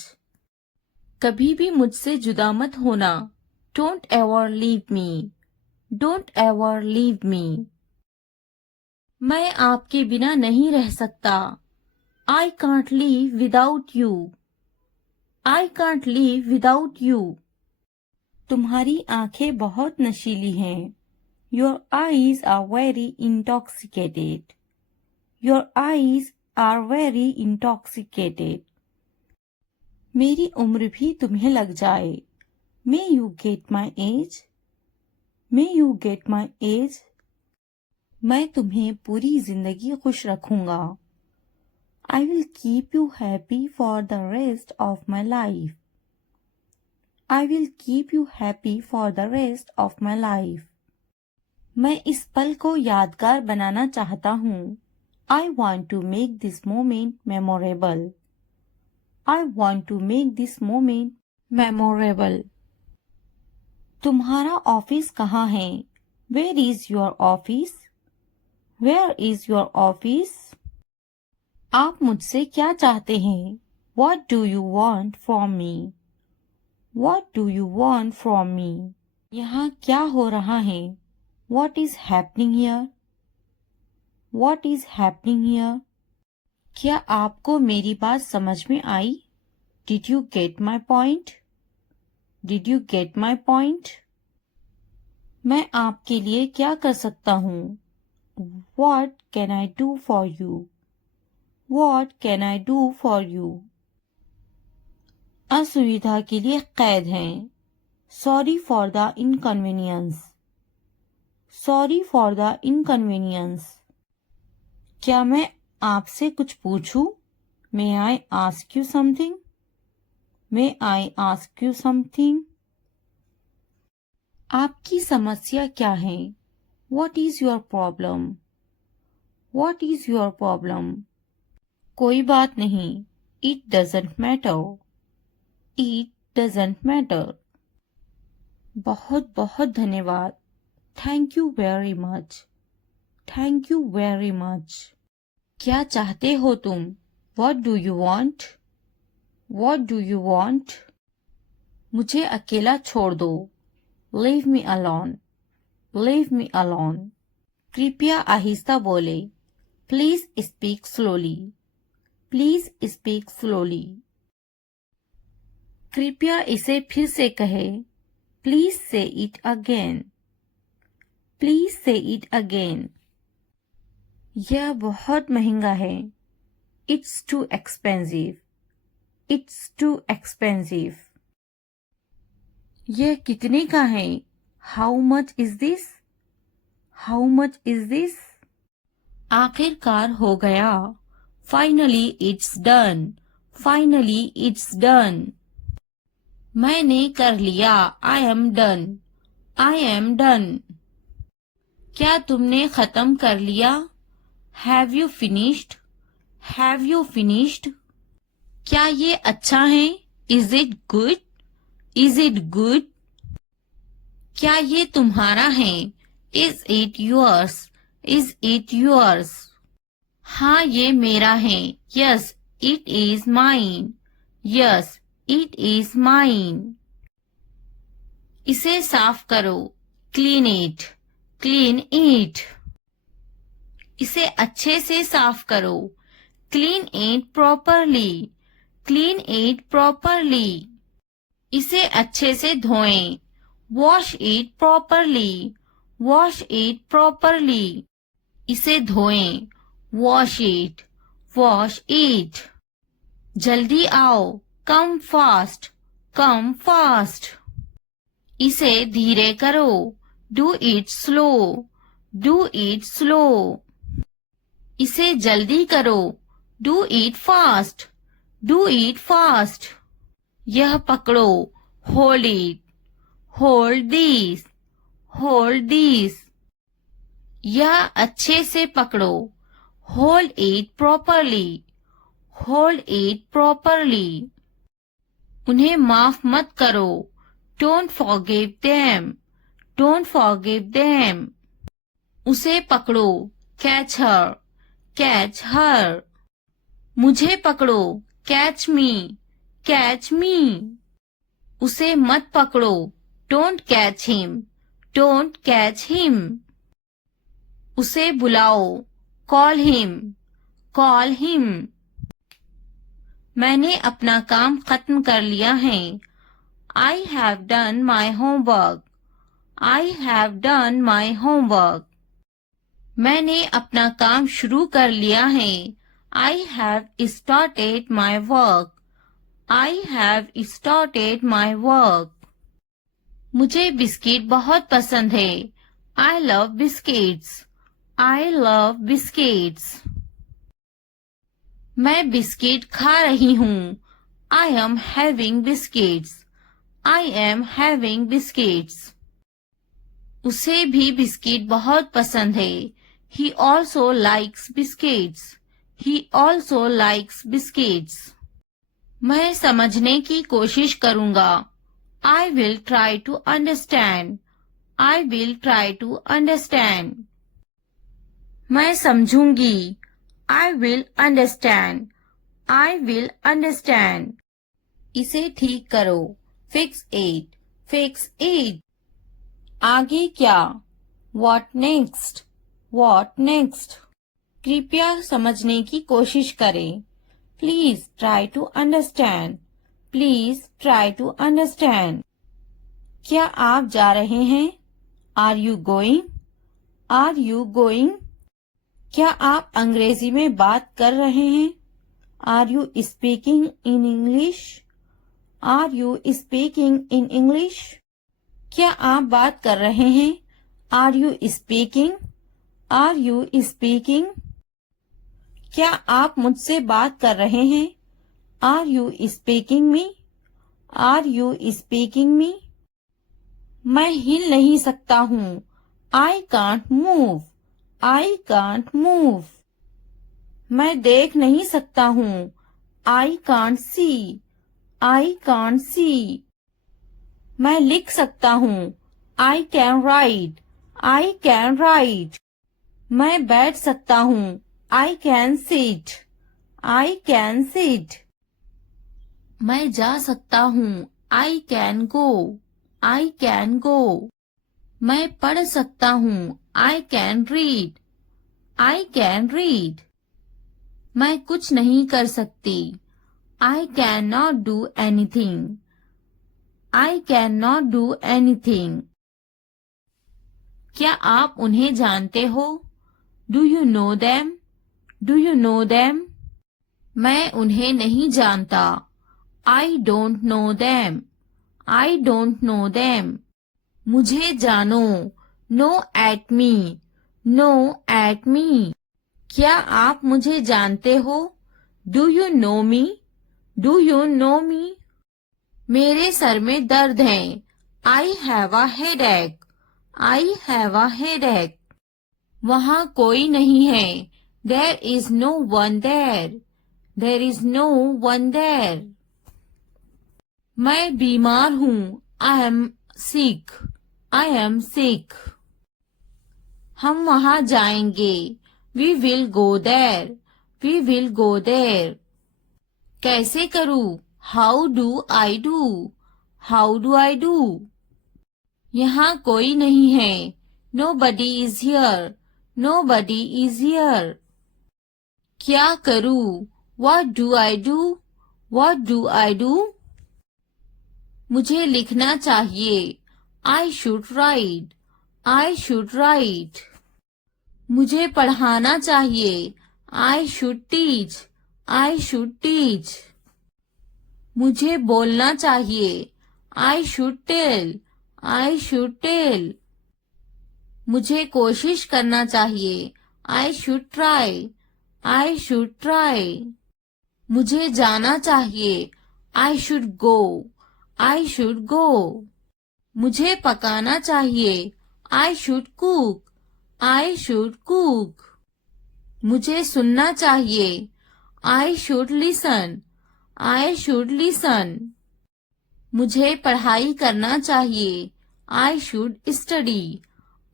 कभी भी मुझसे जुदा मत होना. Don't ever leave me. Don't ever leave me. मैं आपके बिना नहीं रह सकता. I can't live without you. I can't live without you. तुम्हारी आंखें बहुत नशीली हैं. Your eyes are very intoxicated. Your eyes are very intoxicated. मेरी उम्र भी तुम्हें लग जाए. May you get my age? May you get my age? मैं तुम्हें पूरी जिंदगी खुश रखूंगा. I will keep you happy for the rest of my life. I will keep you happy for the rest of my life. मैं इस पल को यादगार बनाना चाहता हूँ. I want to make this moment memorable. I want to make this moment memorable. तुम्हारा office कहाँ है? Where is your office? Where is your office? आप मुझसे क्या चाहते हैं? What do you want from me? What do you want from me? यहाँ क्या हो रहा है? What is happening here? What is happening here? क्या आपको मेरी बात समझ में आई? Did you get my point? Did you get my point? मैं आपके लिए क्या कर सकता हूँ? What can I do for you? What can I do for you? असुविधा के लिए कैद हैं. Sorry for the inconvenience. Sorry for the inconvenience. क्या मैं आपसे कुछ पूछूं? May I ask you something? May I ask you something? आपकी समस्या क्या है? What is your problem? What is your problem? कोई बात नहीं. It doesn't matter. It doesn't matter. बहुत बहुत धन्यवाद. Thank you very much. Thank you very much. क्या चाहते हो तुम? What do you want? What do you want? मुझे अकेला छोड़ दो. Leave me alone. Leave me alone. कृपया आहिस्ता बोले. Please speak slowly. Please speak slowly. कृपया इसे फिर से कहे. Please say it again. Please say it again. यह बहुत महंगा है. It's too expensive. It's too expensive. यह कितने का है? How much is this? How much is this? आखिरकार हो गया. Finally it's done. Finally it's done. मैंने कर लिया. I am done. I am done. क्या तुमने खत्म कर लिया? Have you finished? Have you finished? क्या ये अच्छा है? Is it good? Is it good? क्या ये तुम्हारा है? Is it yours? Is it yours? हाँ ये मेरा है. Yes, it is mine. Yes, it is mine. इसे साफ करो. Clean it. Clean it. इसे अच्छे से साफ करो. Clean it properly. Clean it properly. इसे अच्छे से धोएं. Wash it properly, wash it properly. इसे धोएं, वॉश इट, वॉश इट। जल्दी आओ, कम फास्ट, कम फास्ट। इसे धीरे करो, do it slow, do it slow. इसे जल्दी करो, do it fast, do it fast. यह पकड़ो, hold it, hold this, hold this. यह अच्छे से पकड़ो, hold it properly, hold it properly. उन्हें माफ मत करो, don't forgive them, don't forgive them. उसे पकड़ो, कैच हर, कैच हर। मुझे पकड़ो, कैच मी, कैच मी। उसे मत पकड़ो, don't catch him, don't catch him. उसे बुलाओ, कॉल हिम, कॉल हिम। मैंने अपना काम खत्म कर लिया है, I have done my homework, I have done my homework. मैंने अपना काम शुरू कर लिया है, I have started my work, I have started my work. मुझे बिस्किट बहुत पसंद है, I love biscuits, I love biscuits. मैं बिस्किट खा रही हूँ, I am having biscuits, I am having biscuits. उसे भी बिस्किट बहुत पसंद है, he also likes biscuits, he also likes biscuits. मैं समझने की कोशिश करूंगा, I will try to understand, I will try to understand. मैं समझूंगी, I will understand, I will understand. इसे ठीक करो, फिक्स इट, फिक्स इट। आगे क्या, व्हाट नेक्स्ट, व्हाट नेक्स्ट। कृपया समझने की कोशिश करें, please try to understand, please try to understand. क्या आप जा रहे हैं, are you going, are you going. क्या आप अंग्रेजी में बात कर रहे हैं, are you speaking in English, are you speaking in English. क्या आप बात कर रहे हैं, are you speaking, are you speaking. क्या आप मुझसे बात कर रहे हैं, are you speaking me, are you speaking me. मैं हिल नहीं सकता हूँ, I can't move, I can't move. मैं देख नहीं सकता हूँ, I can't see, I can't see. मैं लिख सकता हूँ, I can write, I can write. मैं बैठ सकता हूँ, I can sit, I can sit. मैं जा सकता हूँ, I can go, I can go. मैं पढ़ सकता हूँ, I can read, I can read. मैं कुछ नहीं कर सकती, I can not do anything, I can not do anything. क्या आप उन्हें जानते हो, do you know them, do you know them. मैं उन्हें नहीं जानता, I don't know them, I don't know them. मुझे जानो, know at me, know at me. क्या आप मुझे जानते हो, do you know me, do you know मी। मेरे सर में दर्द है, I have a headache, I have a headache. वहाँ कोई नहीं है, there is no one there, there is no one there. मैं बीमार हूँ, I am sick, I am sick. हम वहाँ जाएंगे, we will go there, we will go there. कैसे करूँ, how do I do, how do I do. यहाँ कोई नहीं है, nobody is here, nobody is here. क्या करूँ, what do I do, what do I do. मुझे लिखना चाहिए, I should write. I should write. मुझे पढ़ाना चाहिए. I should teach. I should teach. मुझे बोलना चाहिए. I should tell. I should tell. मुझे कोशिश करना चाहिए. I should try. I should try. मुझे जाना चाहिए. I should go. I should go. मुझे पकाना चाहिए. I should cook. I should cook. मुझे सुनना चाहिए. I should listen. I should listen. मुझे पढ़ाई करना चाहिए. I should study.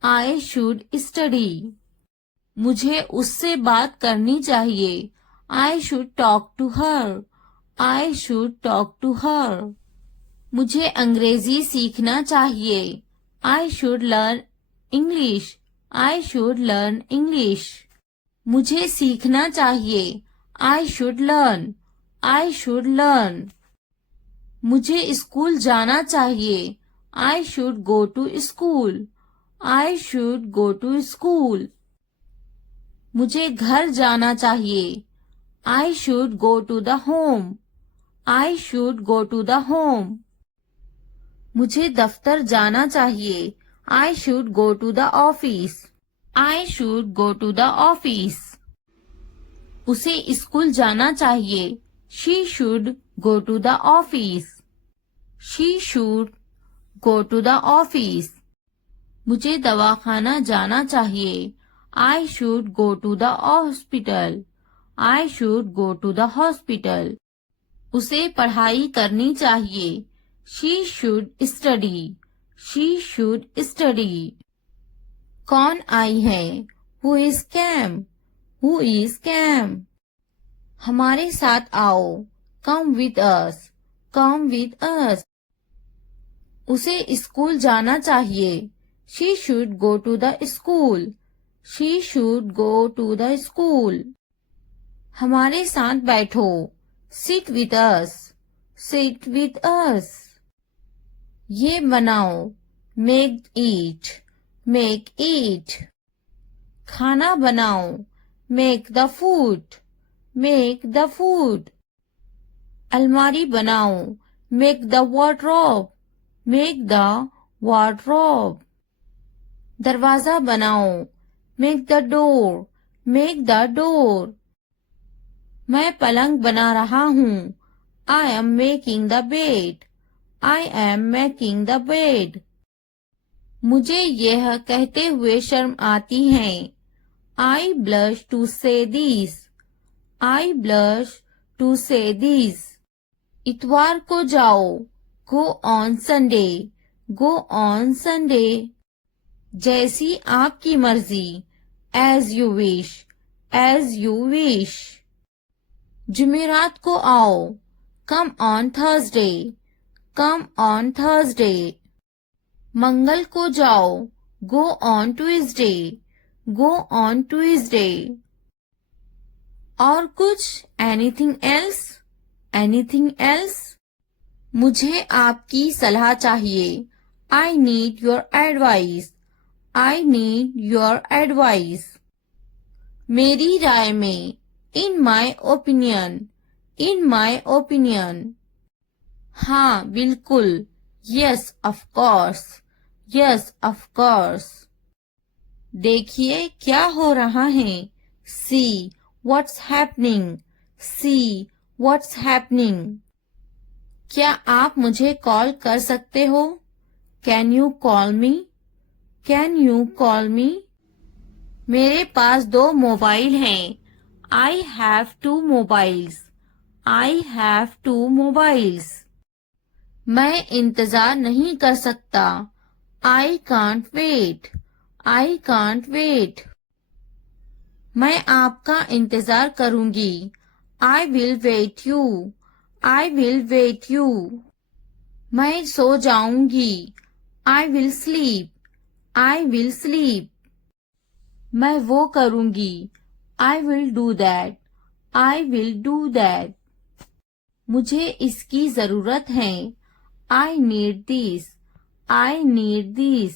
I should study. मुझे उससे बात करनी चाहिए. I should talk to her. I should talk to her. मुझे अंग्रेजी सीखना चाहिए. I should learn English. I should learn English. मुझे सीखना चाहिए. I should learn. I should learn. मुझे स्कूल जाना चाहिए. I should go to school. I should go to school. मुझे घर जाना चाहिए. I should go to the home. I should go to the home. मुझे दफ्तर जाना चाहिए. I should go to the office. I should go to the office. उसे school जाना चाहिए. She should go to the office. She should go to the office. मुझे दवाखाना जाना चाहिए. I should go to the hospital. I should go to the hospital. उसे पढ़ाई करनी चाहिए. She should study. She should study. कौन आई है? Who is came? Who is came? हमारे साथ आओ. Come with us. Come with us. उसे स्कूल जाना चाहिए. She should go to the school. She should go to the school. हमारे साथ बैठो. Sit with us. Sit with us. ये बनाओ. Make it. Make it. खाना बनाओ. Make the food. Make the food. अलमारी बनाओ. Make the wardrobe. Make the wardrobe. दरवाजा बनाओ. Make the door. Make the door. मैं पलंग बना रहा हूँ. I am making the bed. I am making the bed. मुझे यह कहते हुए शर्म आती है. I blush to say this. I blush to say this. इतवार को जाओ. Go on Sunday. Go on Sunday. जैसी आपकी मर्जी. As you wish. As you wish. जुमेरात को आओ. Come on Thursday. Come on Thursday. मंगल को जाओ. Go on Tuesday. Go on Tuesday. और कुछ? Anything else? Anything else? मुझे आपकी सलाह चाहिए. I need your advice. I need your advice. मेरी राय में. In my opinion. In my opinion. हाँ बिल्कुल. Yes of course. Yes of course. देखिए क्या हो रहा है. See what's happening. See what's happening. क्या आप मुझे कॉल कर सकते हो? Can you call me? Can you call me? मेरे पास 2 मोबाइल हैं. I have 2 mobiles. I have 2 mobiles. मैं इंतजार नहीं कर सकता. I can't wait. I can't wait. मैं आपका इंतजार करूंगी. I will wait you. I will wait you. मैं सो जाऊंगी. I will sleep. I will sleep. मैं वो करूंगी. I will do that. I will do that. मुझे इसकी जरूरत है. I need this. I need this.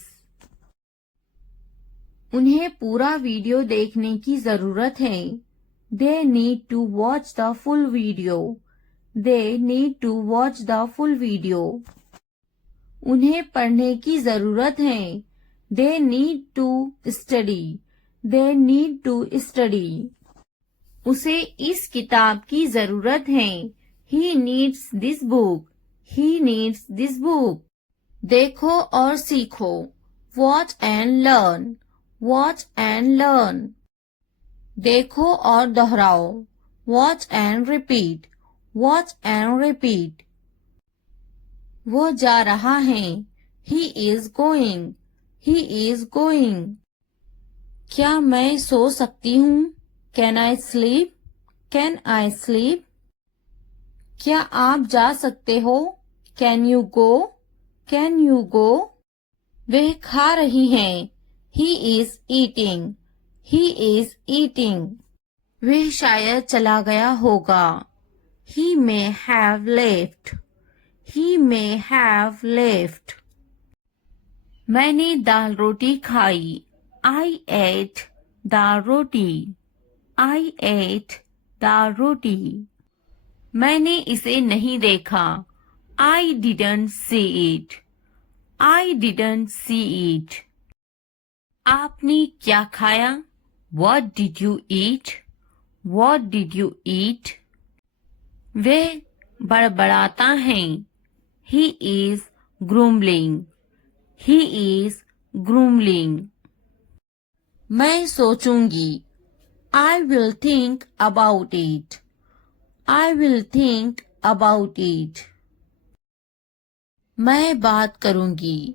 उन्हें पूरा वीडियो देखने की जरूरत है. They need to watch the full video. They need to watch the full video. उन्हें पढ़ने की जरूरत है. They need to study. They need to study. उसे इस किताब की जरूरत है. He needs this book. He needs this book. देखो और सीखो. Watch and learn. Watch and learn. देखो और दोहराओ. Watch and repeat. Watch and repeat. वो जा रहा है. He is going. He is going. क्या मैं सो सकती हूँ? Can I sleep? Can I sleep? क्या आप जा सकते हो? Can you go? Can you go? वह खा रही हैं. He is eating. He is eating. वह शायद चला गया होगा. He may have left. He may have left. मैंने दाल रोटी खाई. I ate dal roti. I ate दाल रोटी. मैंने इसे नहीं देखा. I didn't see it. I didn't see it. आपने क्या खाया? What did you eat? What did you eat? वह बड़बड़ाता है. He is grumbling. He is grumbling. मैं सोचूंगी. I will think about it. I will think about it. मैं बात करूंगी.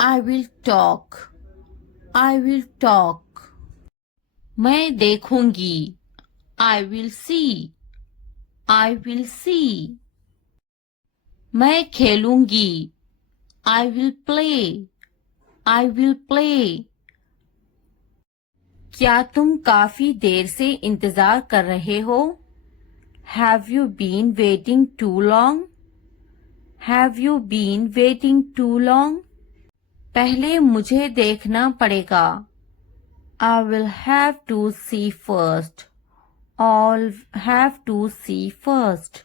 I will talk. I will talk. मैं देखूंगी. I will see. I will see. मैं खेलूंगी. I will play. I will play. क्या तुम काफी देर से इंतजार कर रहे हो? Have you been waiting too long? Have you been waiting too long? पहले मुझे देखना पड़ेगा. I will have to see first. I'll have to see first.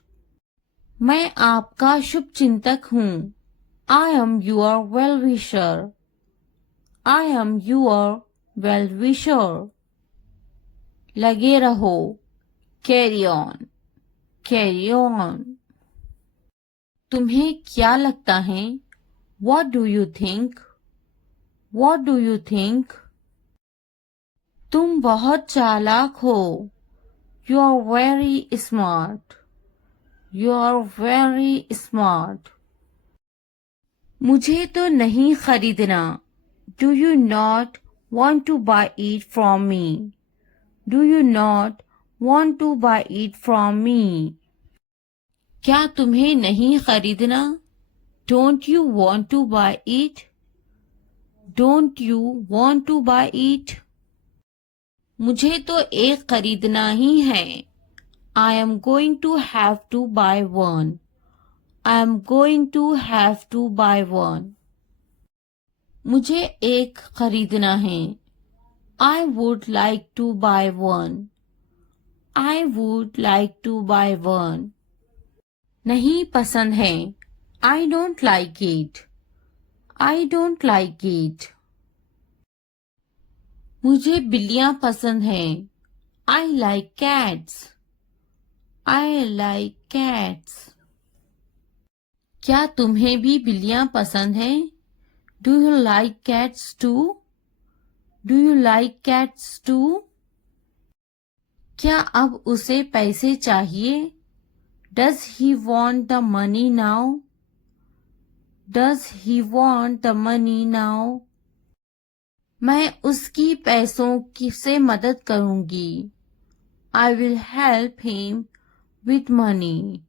मैं आपका शुभ चिंतक हूँ. I am your well-wisher. I am your well-wisher. लगे रहो. Carry on. Carry on. तुम्हें क्या लगता है? What do you think? What do you think? तुम बहुत चालाक हो. You are very smart. You are very smart. मुझे तो नहीं खरीदना. Do you not want to buy it from me? Do you not want to buy it from me? क्या तुम्हें नहीं खरीदना? Don't you want to buy it? Don't you want to buy it? मुझे तो एक खरीदना ही है. I am going to have to buy one. I am going to have to buy one. मुझे एक खरीदना है. I would like to buy one. I would like to buy one. नहीं पसंद है. I don't like it. I don't like it. मुझे बिल्लियां पसंद हैं. I like cats. I like cats. क्या तुम्हें भी बिल्लियां पसंद हैं? Do you like cats too? Do you like cats too? क्या अब उसे पैसे चाहिए? Does he want the money now? Does he want the money now? मैं उसकी पैसों की से मदद करूंगी. I will help him with money.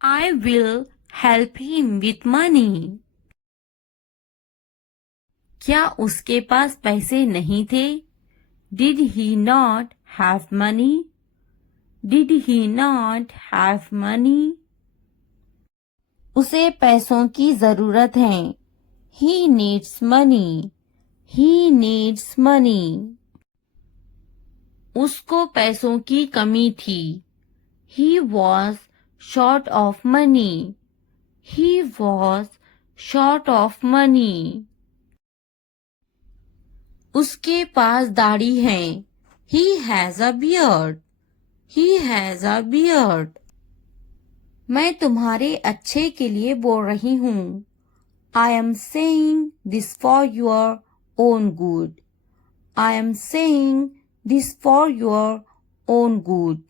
I will help him with money. क्या उसके पास पैसे नहीं थे? Did he not have money? Did he not have money? उसे पैसों की जरूरत है. He needs money. He needs money. उसको पैसों की कमी थी. He was short of money. He was short of money. उसके पास दाढ़ी है. He has a beard. He has a beard. मैं तुम्हारे अच्छे के लिए बोल रही हूँ. I am saying this for your own good. I am saying this for your own good.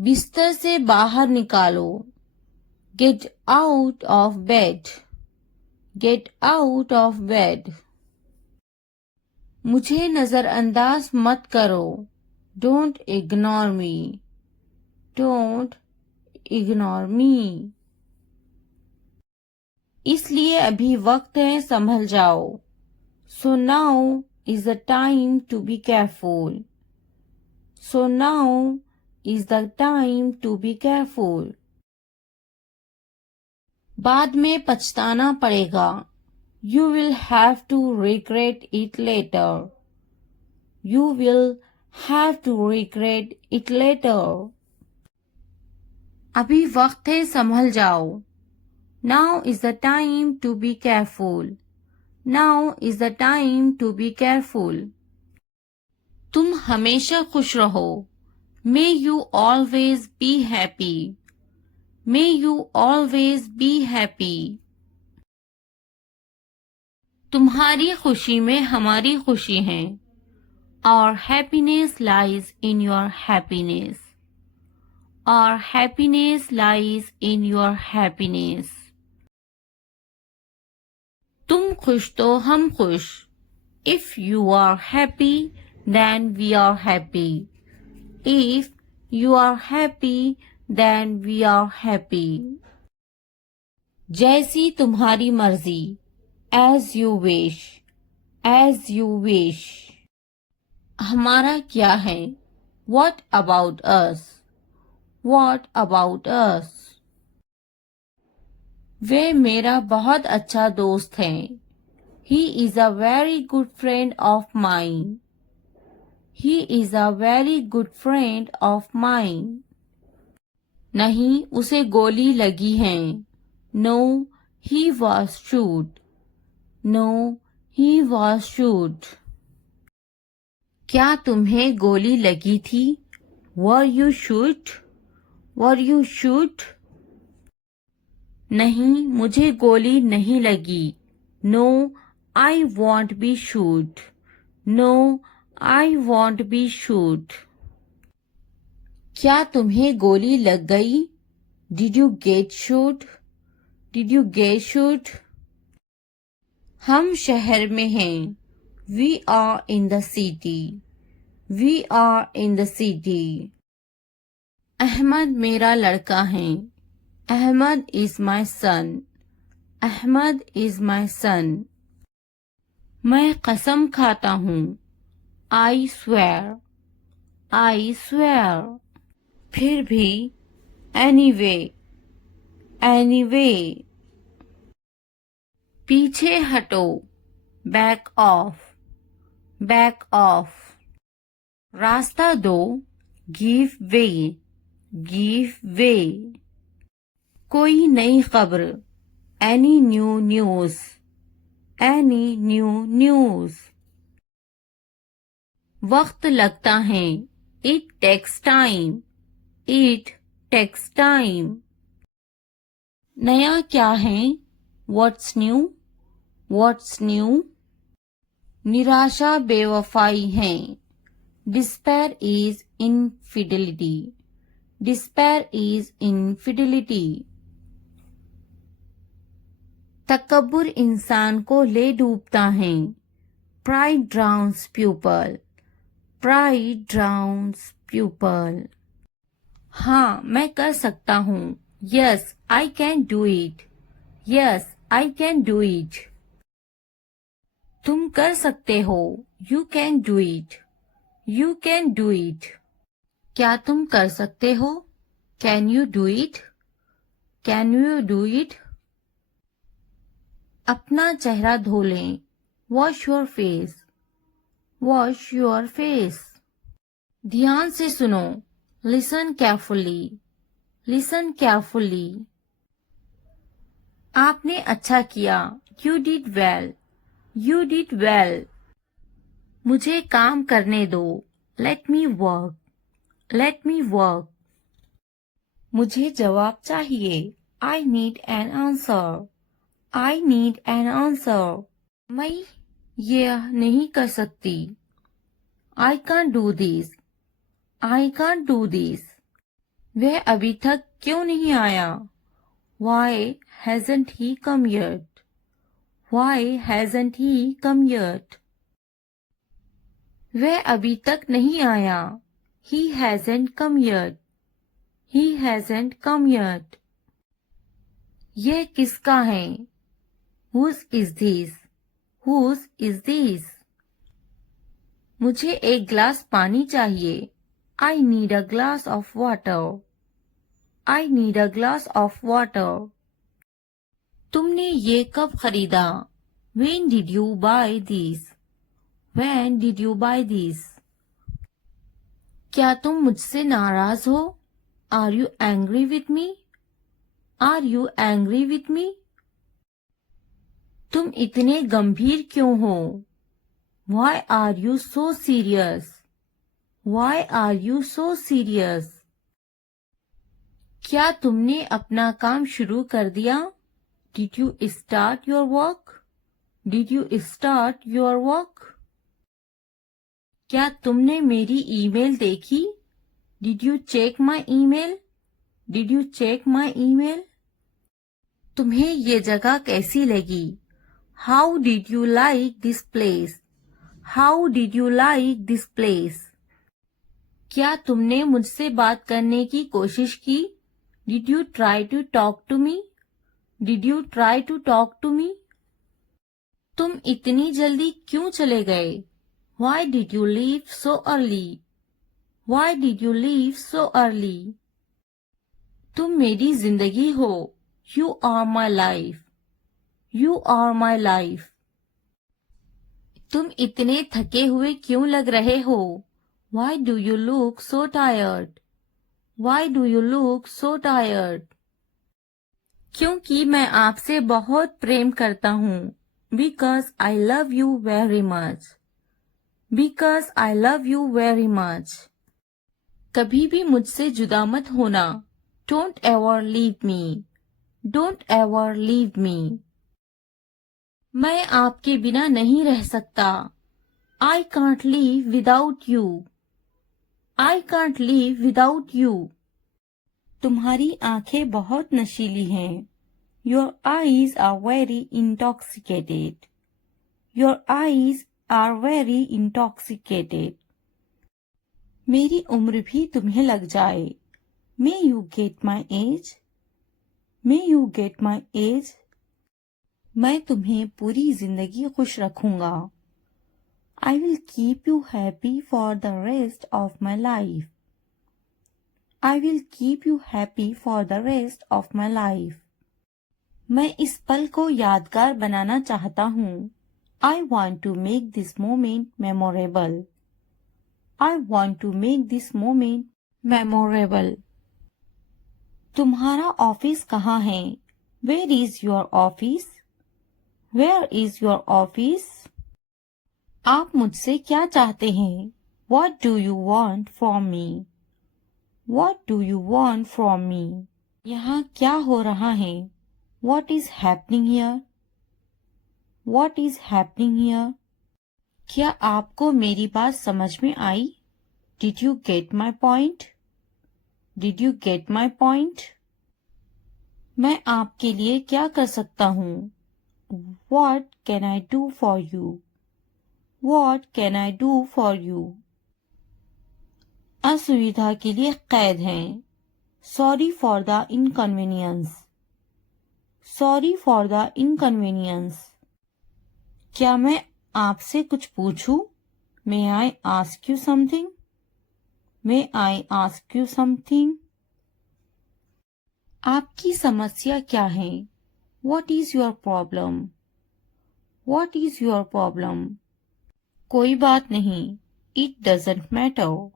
बिस्तर से बाहर निकालो. Get out of bed. Get out of bed. मुझे नजरअंदाज मत करो. Don't ignore me. Don't ignore me. इसलिए अभी वक्त है संभल जाओ. So now is the time to be careful. So now is the time to be careful. बाद में पछताना पड़ेगा. You will have to regret it later. You will have to regret it later. अभी वक्त है संभल जाओ. Now is the time to be careful. Now is the time to be careful. तुम हमेशा खुश रहो. May you always be happy. May you always be happy. तुम्हारी खुशी में हमारी खुशी है. Our happiness lies in your happiness. Our happiness lies in your happiness. तुम खुश तो हम खुश. If you are happy, then we are happy. If you are happy, then we are happy. जैसी तुम्हारी मर्जी. As you wish. As you wish. हमारा क्या है? What about us? What about us? वे मेरा बहुत अच्छा दोस्त है. He is a very good friend of mine. He is a very good friend of mine. नहीं, उसे गोली लगी है. No, he was shot. No, he was shot. क्या तुम्हें गोली लगी थी? Were you shot? Were you shot? नहीं, मुझे गोली नहीं लगी. No, I won't be shot. No, I won't be shot. क्या तुम्हें गोली लग गई? Did you get shot? Did you get shot? हम शहर में हैं. We are in the city. We are in the city. Ahmad मेरा लड़का है. Ahmad is my son. Ahmad is my son. मैं कसम खाता हूँ. I swear. I swear. फिर भी. Anyway. Anyway. पीछे हटो. Back off. Back off. रास्ता दो. Give way. Give way. कोई नई खबर. Any new news. Any new news. वक्त लगता है. It takes time. It takes time. नया क्या है? What's new? What's new? निराशा बेवफाई है. Despair is infidelity. Despair is infidelity. तकब्बुर इंसान को ले डूबता है. Pride drowns pupil. Pride drowns pupil. हाँ, मैं कर सकता हूँ. Yes, I can do it. Yes, I can do it. तुम कर सकते हो. You can do it. You can do it. क्या तुम कर सकते हो? Can you do it? Can you do it? अपना चेहरा धो लें. Wash your face. Wash your face. ध्यान से सुनो. Listen carefully. Listen carefully. आपने अच्छा किया. You did well. You did well. मुझे काम करने दो. Let me work. Let me work. मुझे जवाब चाहिए. I need an answer. I need an answer. मैं यह नहीं कर सकती. I can't do this. I can't do this. वह अभी तक क्यों नहीं आया? Why hasn't he come yet? Why hasn't he come yet? वह अभी तक नहीं आया. He hasn't come yet. He hasn't come yet. यह किसका है? Whose is this? Whose is this? मुझे एक गिलास पानी चाहिए. I need a glass of water. I need a glass of water. तुमने ये कब खरीदा? When did you buy this? When did you buy this? क्या तुम मुझसे नाराज हो? Are you angry with me? Are you angry with me? तुम इतने गंभीर क्यों हो? Why are you so serious? Why are you so serious? क्या तुमने अपना काम शुरू कर दिया? Did you start your work? Did you start your work? क्या तुमने मेरी ईमेल देखी? Did you check my email? Did you check my email? तुम्हें ये जगह कैसी लगी? How did you like this place? How did you like this place? क्या तुमने मुझसे बात करने की कोशिश की? Did you try to talk to me? Did you try to talk to me? तुम इतनी जल्दी क्यों चले गए? Why did you leave so early? Why did you leave so early? तुम मेरी जिंदगी हो. You are my life. You are my life. तुम इतने थके हुए क्यों लग रहे हो? Why do you look so tired? Why do you look so tired? क्योंकि मैं आपसे बहुत प्रेम करता हूँ. Because I love you very much. Because I love you very much. कभी भी मुझसे जुदा मत होना. Don't ever leave me. Don't ever leave me. मैं आपके बिना नहीं रह सकता. I can't live without you. I can't live without you. तुम्हारी आंखें बहुत नशीली हैं. Your eyes are very intoxicated. Your eyes are very intoxicated. मेरी उम्र भी तुम्हें लग जाए. May you get my age? May you get my age? मैं तुम्हें पूरी जिंदगी खुश रखूंगा. I will keep you happy for the rest of my life. I will keep you happy for the rest of my life. मैं इस पल को यादगार बनाना चाहता हूँ. I want to make this moment memorable. I want to make this moment memorable. तुम्हारा office कहाँ है? Where is your office? Where is your office? आप मुझसे क्या चाहते हैं? What do you want from me? What do you want from me? यहाँ क्या हो रहा है? What is happening here? What is happening here? क्या आपको मेरी बात समझ में आई? Did you get my point? Did you get my point? मैं आपके लिए क्या कर सकता हूँ? What can I do for you? What can I do for you? असुविधा के लिए कैद हैं. Sorry for the inconvenience. Sorry for the inconvenience. क्या मैं आपसे कुछ पूछूं? May I ask you something? May I ask you something? आपकी समस्या क्या है? What is your problem? What is your problem? कोई बात नहीं. It doesn't matter.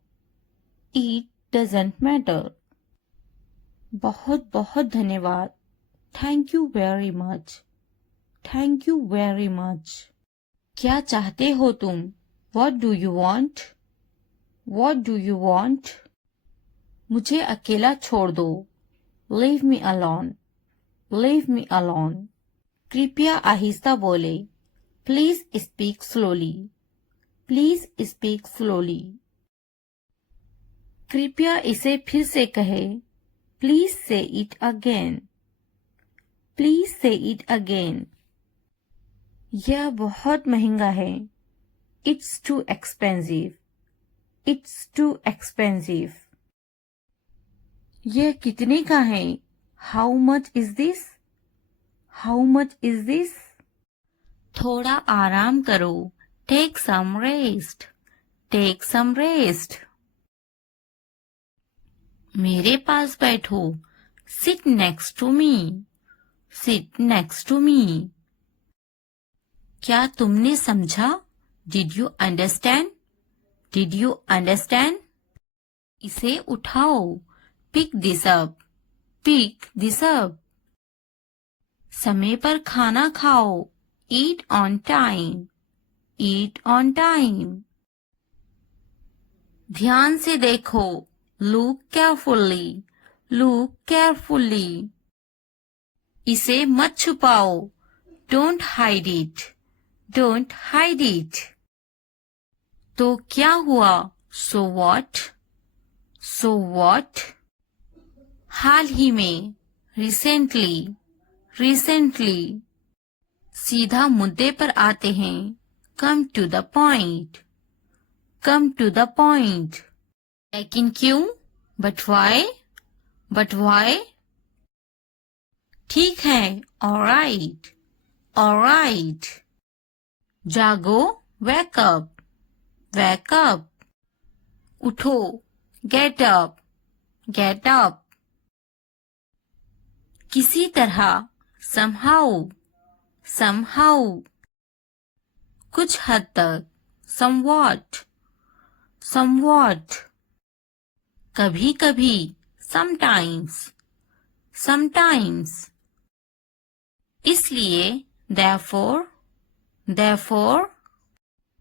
It doesn't matter. बहुत बहुत धन्यवाद. Thank you very much. Thank you very much. क्या चाहते हो तुम? What do you want? What do you want? मुझे अकेला छोड़ दो. Leave me alone. Leave me alone. कृपया आहिस्ता बोले. Please speak slowly. Please speak slowly. कृपया इसे फिर से कहे. Please say it again. Please say it again. यह बहुत महंगा है. It's too expensive. It's too expensive. यह कितने का है? How much is this? How much is this? थोड़ा आराम करो. Take some rest. Take some rest. मेरे पास बैठो. Sit next to me. Sit next to me. क्या तुमने समझा? Did you understand? Did you understand? इसे उठाओ. Pick this up. Pick this up. समय पर खाना खाओ. Eat on time. Eat on time. ध्यान से देखो. Look carefully. Look carefully. इसे मत छुपाओ. Don't hide it. Don't hide it. तो क्या हुआ? So what? So what? हाल ही में. Recently. Recently. सीधा मुद्दे पर आते हैं. Come to the point. Come to the point. लेकिन क्यों? But why? But why? ठीक है. All right. All right. जागो. Wake up. Wake up. उठो. Get up. Get up. किसी तरह. Somehow. Somehow. कुछ हद तक. Somewhat. Somewhat. कभी कभी. Sometimes. Sometimes. इसलिए. Therefore. Therefore.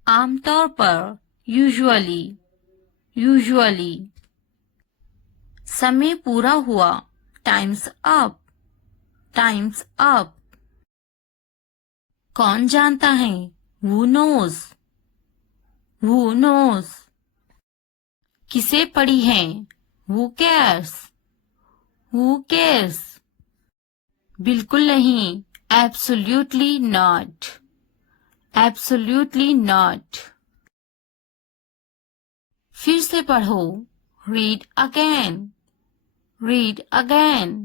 आमतौर पर. Usually. Usually. समय पूरा हुआ. Time's up. Time's up. कौन जानता है? Who knows? Who knows? किसे पड़ी है? Who cares? Who cares? बिल्कुल नहीं. Absolutely not. Absolutely not. फिर से पढ़ो. Read again. Read again.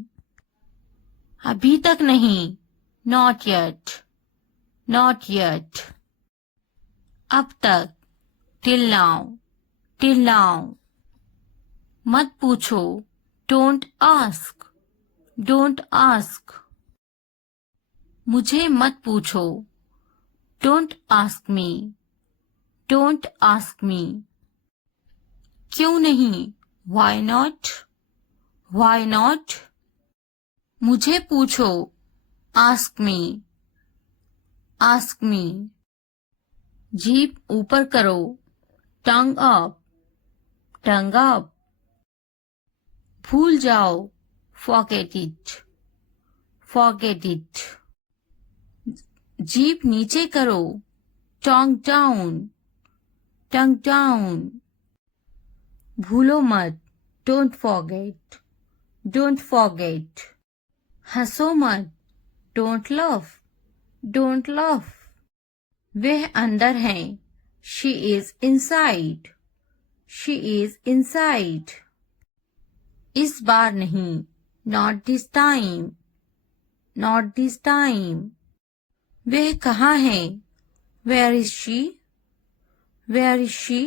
अभी तक नहीं. Not yet. Not yet. अब तक. Till now. Till now. मत पूछो. Don't ask. Don't ask. मुझे मत पूछो. Don't ask me. Don't ask me. क्यों नहीं? Why not? Why not? मुझे पूछो. Ask me. Ask me. जीभ ऊपर करो. Tongue up. Tongue up. भूल जाओ. Forget it. Forget it. जीभ नीचे करो. Tongue down. Tongue down. भूलो मत. Don't forget. Don't forget. हंसो मत. Don't laugh. Don't laugh. वह अंदर है. She is inside. She is inside. इस बार नहीं. Not this time. Not this time. वह कहाँ है? Where is she? Where is she?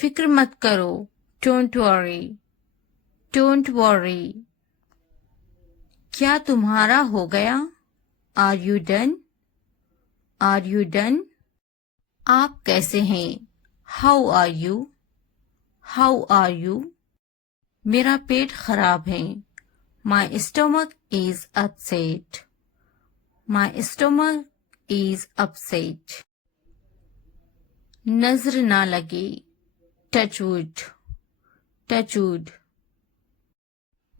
फिक्र मत करो. Don't worry. Don't worry. क्या तुम्हारा हो गया? Are you done? Are you done? आप कैसे हैं? How are you? How are you? मेरा पेट खराब है। My stomach is upset. My stomach is upset. नजर ना लगे, टच वुड, टच वुड।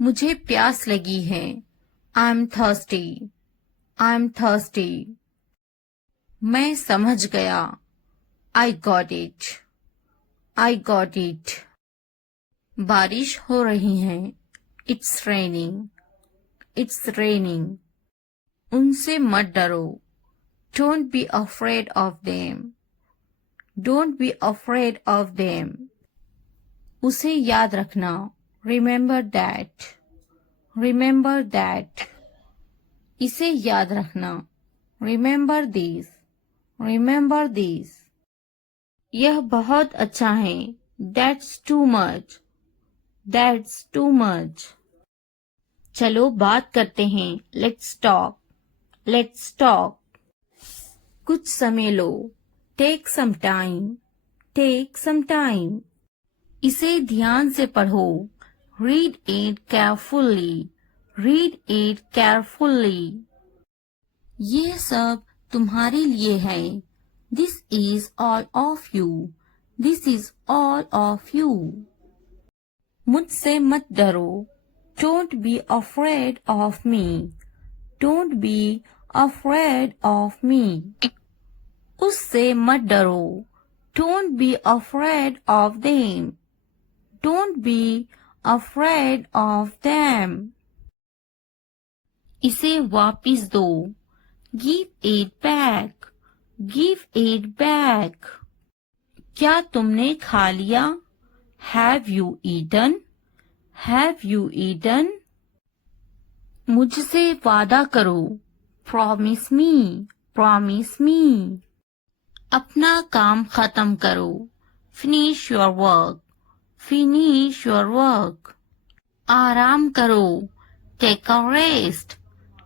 मुझे प्यास लगी है, I am thirsty, I am thirsty. मैं समझ गया, I got it, I got it. बारिश हो रही है, इट्स रेनिंग, इट्स रेनिंग। उनसे मत डरो, don't be afraid of them, don't be afraid of them. उसे याद रखना, रिमेंबर दैट, रिमेंबर दैट। इसे याद रखना, रिमेंबर दिस, रिमेंबर दिस। यह बहुत अच्छा है, that's too much, that's too much. चलो बात करते हैं, लेट्स टॉक, लेट्स टॉक। कुछ समय लो, take some time, take some time. इसे ध्यान से पढ़ो, read it carefully, read it carefully. ये सब तुम्हारे लिए है, this is all of you, this is all of you. मुझसे मत डरो, don't be afraid of me, don't be afraid of me. उससे मत डरो, don't be afraid of them, don't be afraid of them. इसे वापिस दो, give it back, give it back. क्या तुमने खा लिया? Have you eaten, have you eaten. मुझसे वादा करो, प्रॉमिस मी, प्रॉमिस मी। अपना काम खत्म करो, finish your work, finish your work. आराम करो, take a rest,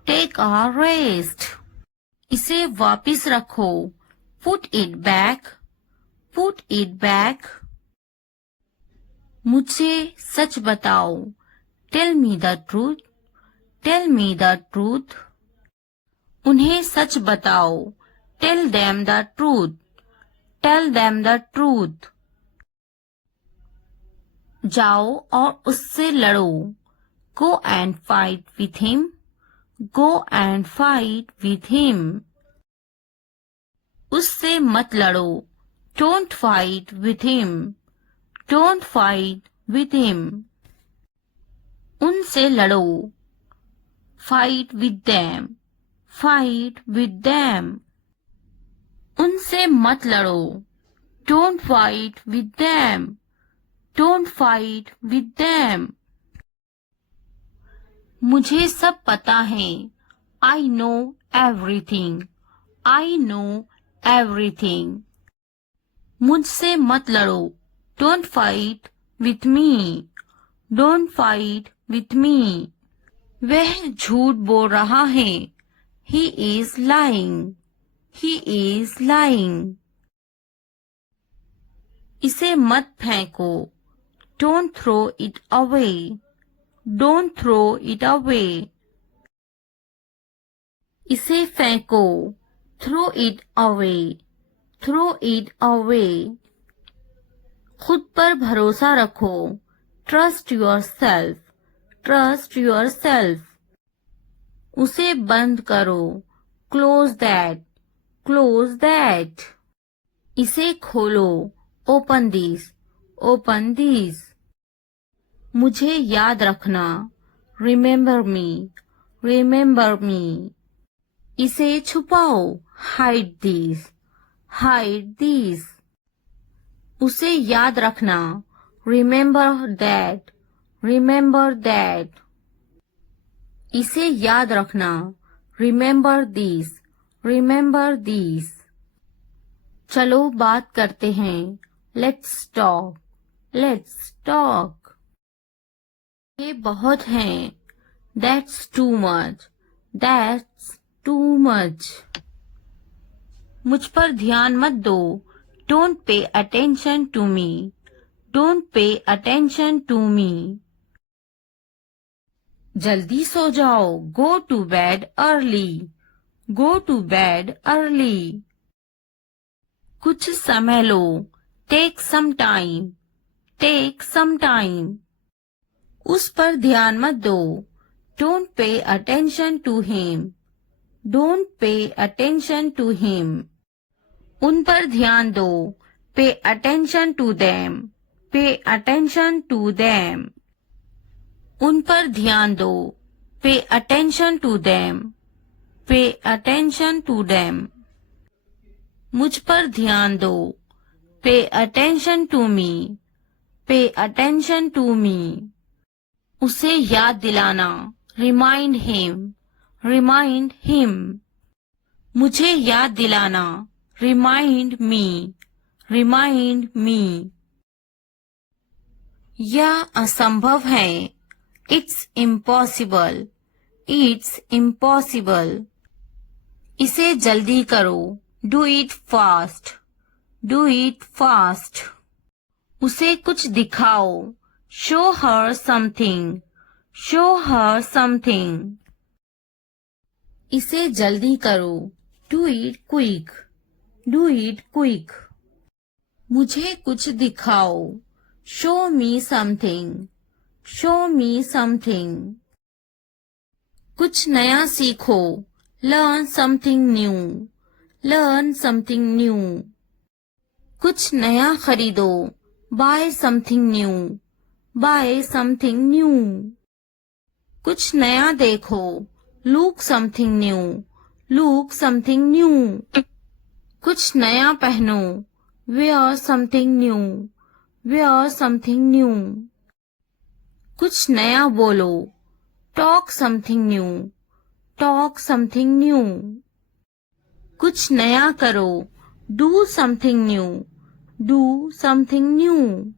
take a rest. इसे वापिस रखो, put it back, put it back. मुझे सच बताओ, tell me the truth, tell me the truth. उन्हें सच बताओ, tell them the truth, tell them the truth. जाओ और उससे लड़ो, go and fight with him, go and fight with him. उससे मत लड़ो, don't fight with him, don't fight with him. उनसे लड़ो, fight with them, fight with them. उनसे मत लड़ो, don't fight with them, don't fight with them. मुझे सब पता है, I know everything, I know everything. मुझसे मत लड़ो, don't fight with me, don't fight with me. वह झूठ बोल रहा है, he is lying, he is lying. इसे मत फेंको, don't throw it away, don't throw it away. इसे फेंको, throw it away, throw it away. खुद पर भरोसा रखो, trust yourself, trust yourself. उसे बंद करो, क्लोज दैट, क्लोज दैट। इसे खोलो, ओपन दिस, ओपन दिस। मुझे याद रखना, रिमेंबर मी, रिमेंबर मी। इसे छुपाओ, हाइड दिस, हाइड दिस। उसे याद रखना, रिमेंबर दैट, रिमेंबर दैट। इसे याद रखना, रिमेंबर दिस, रिमेंबर दिस। चलो बात करते हैं, लेट्स टॉक, लेट्स टॉक। ये बहुत हैं, that's too much, that's too much. मुझ पर ध्यान मत दो, don't pay attention to me, don't pay attention to me. जल्दी सो जाओ, go to bed early, go to bed early. कुछ समय लो, take some time, take some time. उस पर ध्यान मत दो, don't pay attention to him, don't pay attention to him. उन पर ध्यान दो, pay attention to them, pay attention to them. उन पर ध्यान दो, pay attention to them, pay attention to them. मुझ पर ध्यान दो, पे अटेंशन टू मी, पे अटेंशन टू मी। उसे याद दिलाना, रिमाइंड हिम, रिमाइंड हिम। मुझे याद दिलाना, रिमाइंड मी, रिमाइंड मी। यह असंभव है, इट्स इम्पॉसिबल, इट्स इम्पॉसिबल। इसे जल्दी करो, do it fast, do it fast. उसे कुछ दिखाओ, show her something, show her something. इसे जल्दी करो, do it quick, do it quick. मुझे कुछ दिखाओ, show me something, show me something. कुछ नया सीखो, learn something new, learn something new. कुछ नया खरीदो, buy something new, buy something new. कुछ नया देखो, look something new, look something new. कुछ नया पहनो, wear something new, where something new. कुछ नया बोलो, talk something new, talk something new. कुछ नया करो, do something new, do something new.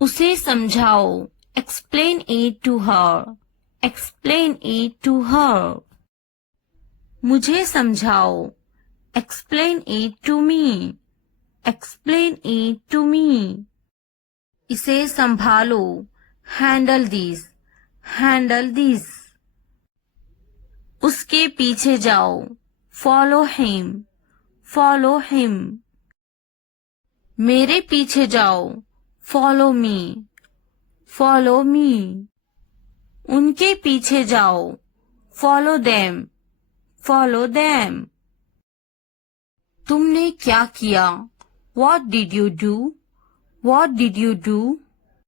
उसे समझाओ, explain it to her, explain it to her. मुझे समझाओ, explain it to me, explain it to me. इसे संभालो, हैंडल दिस, हैंडल दिस। उसके पीछे जाओ, फॉलो हिम, फॉलो हिम। मेरे पीछे जाओ, फॉलो मी, फॉलो मी। उनके पीछे जाओ, फॉलो देम, फॉलो देम। तुमने क्या किया, what did you do, what did you do.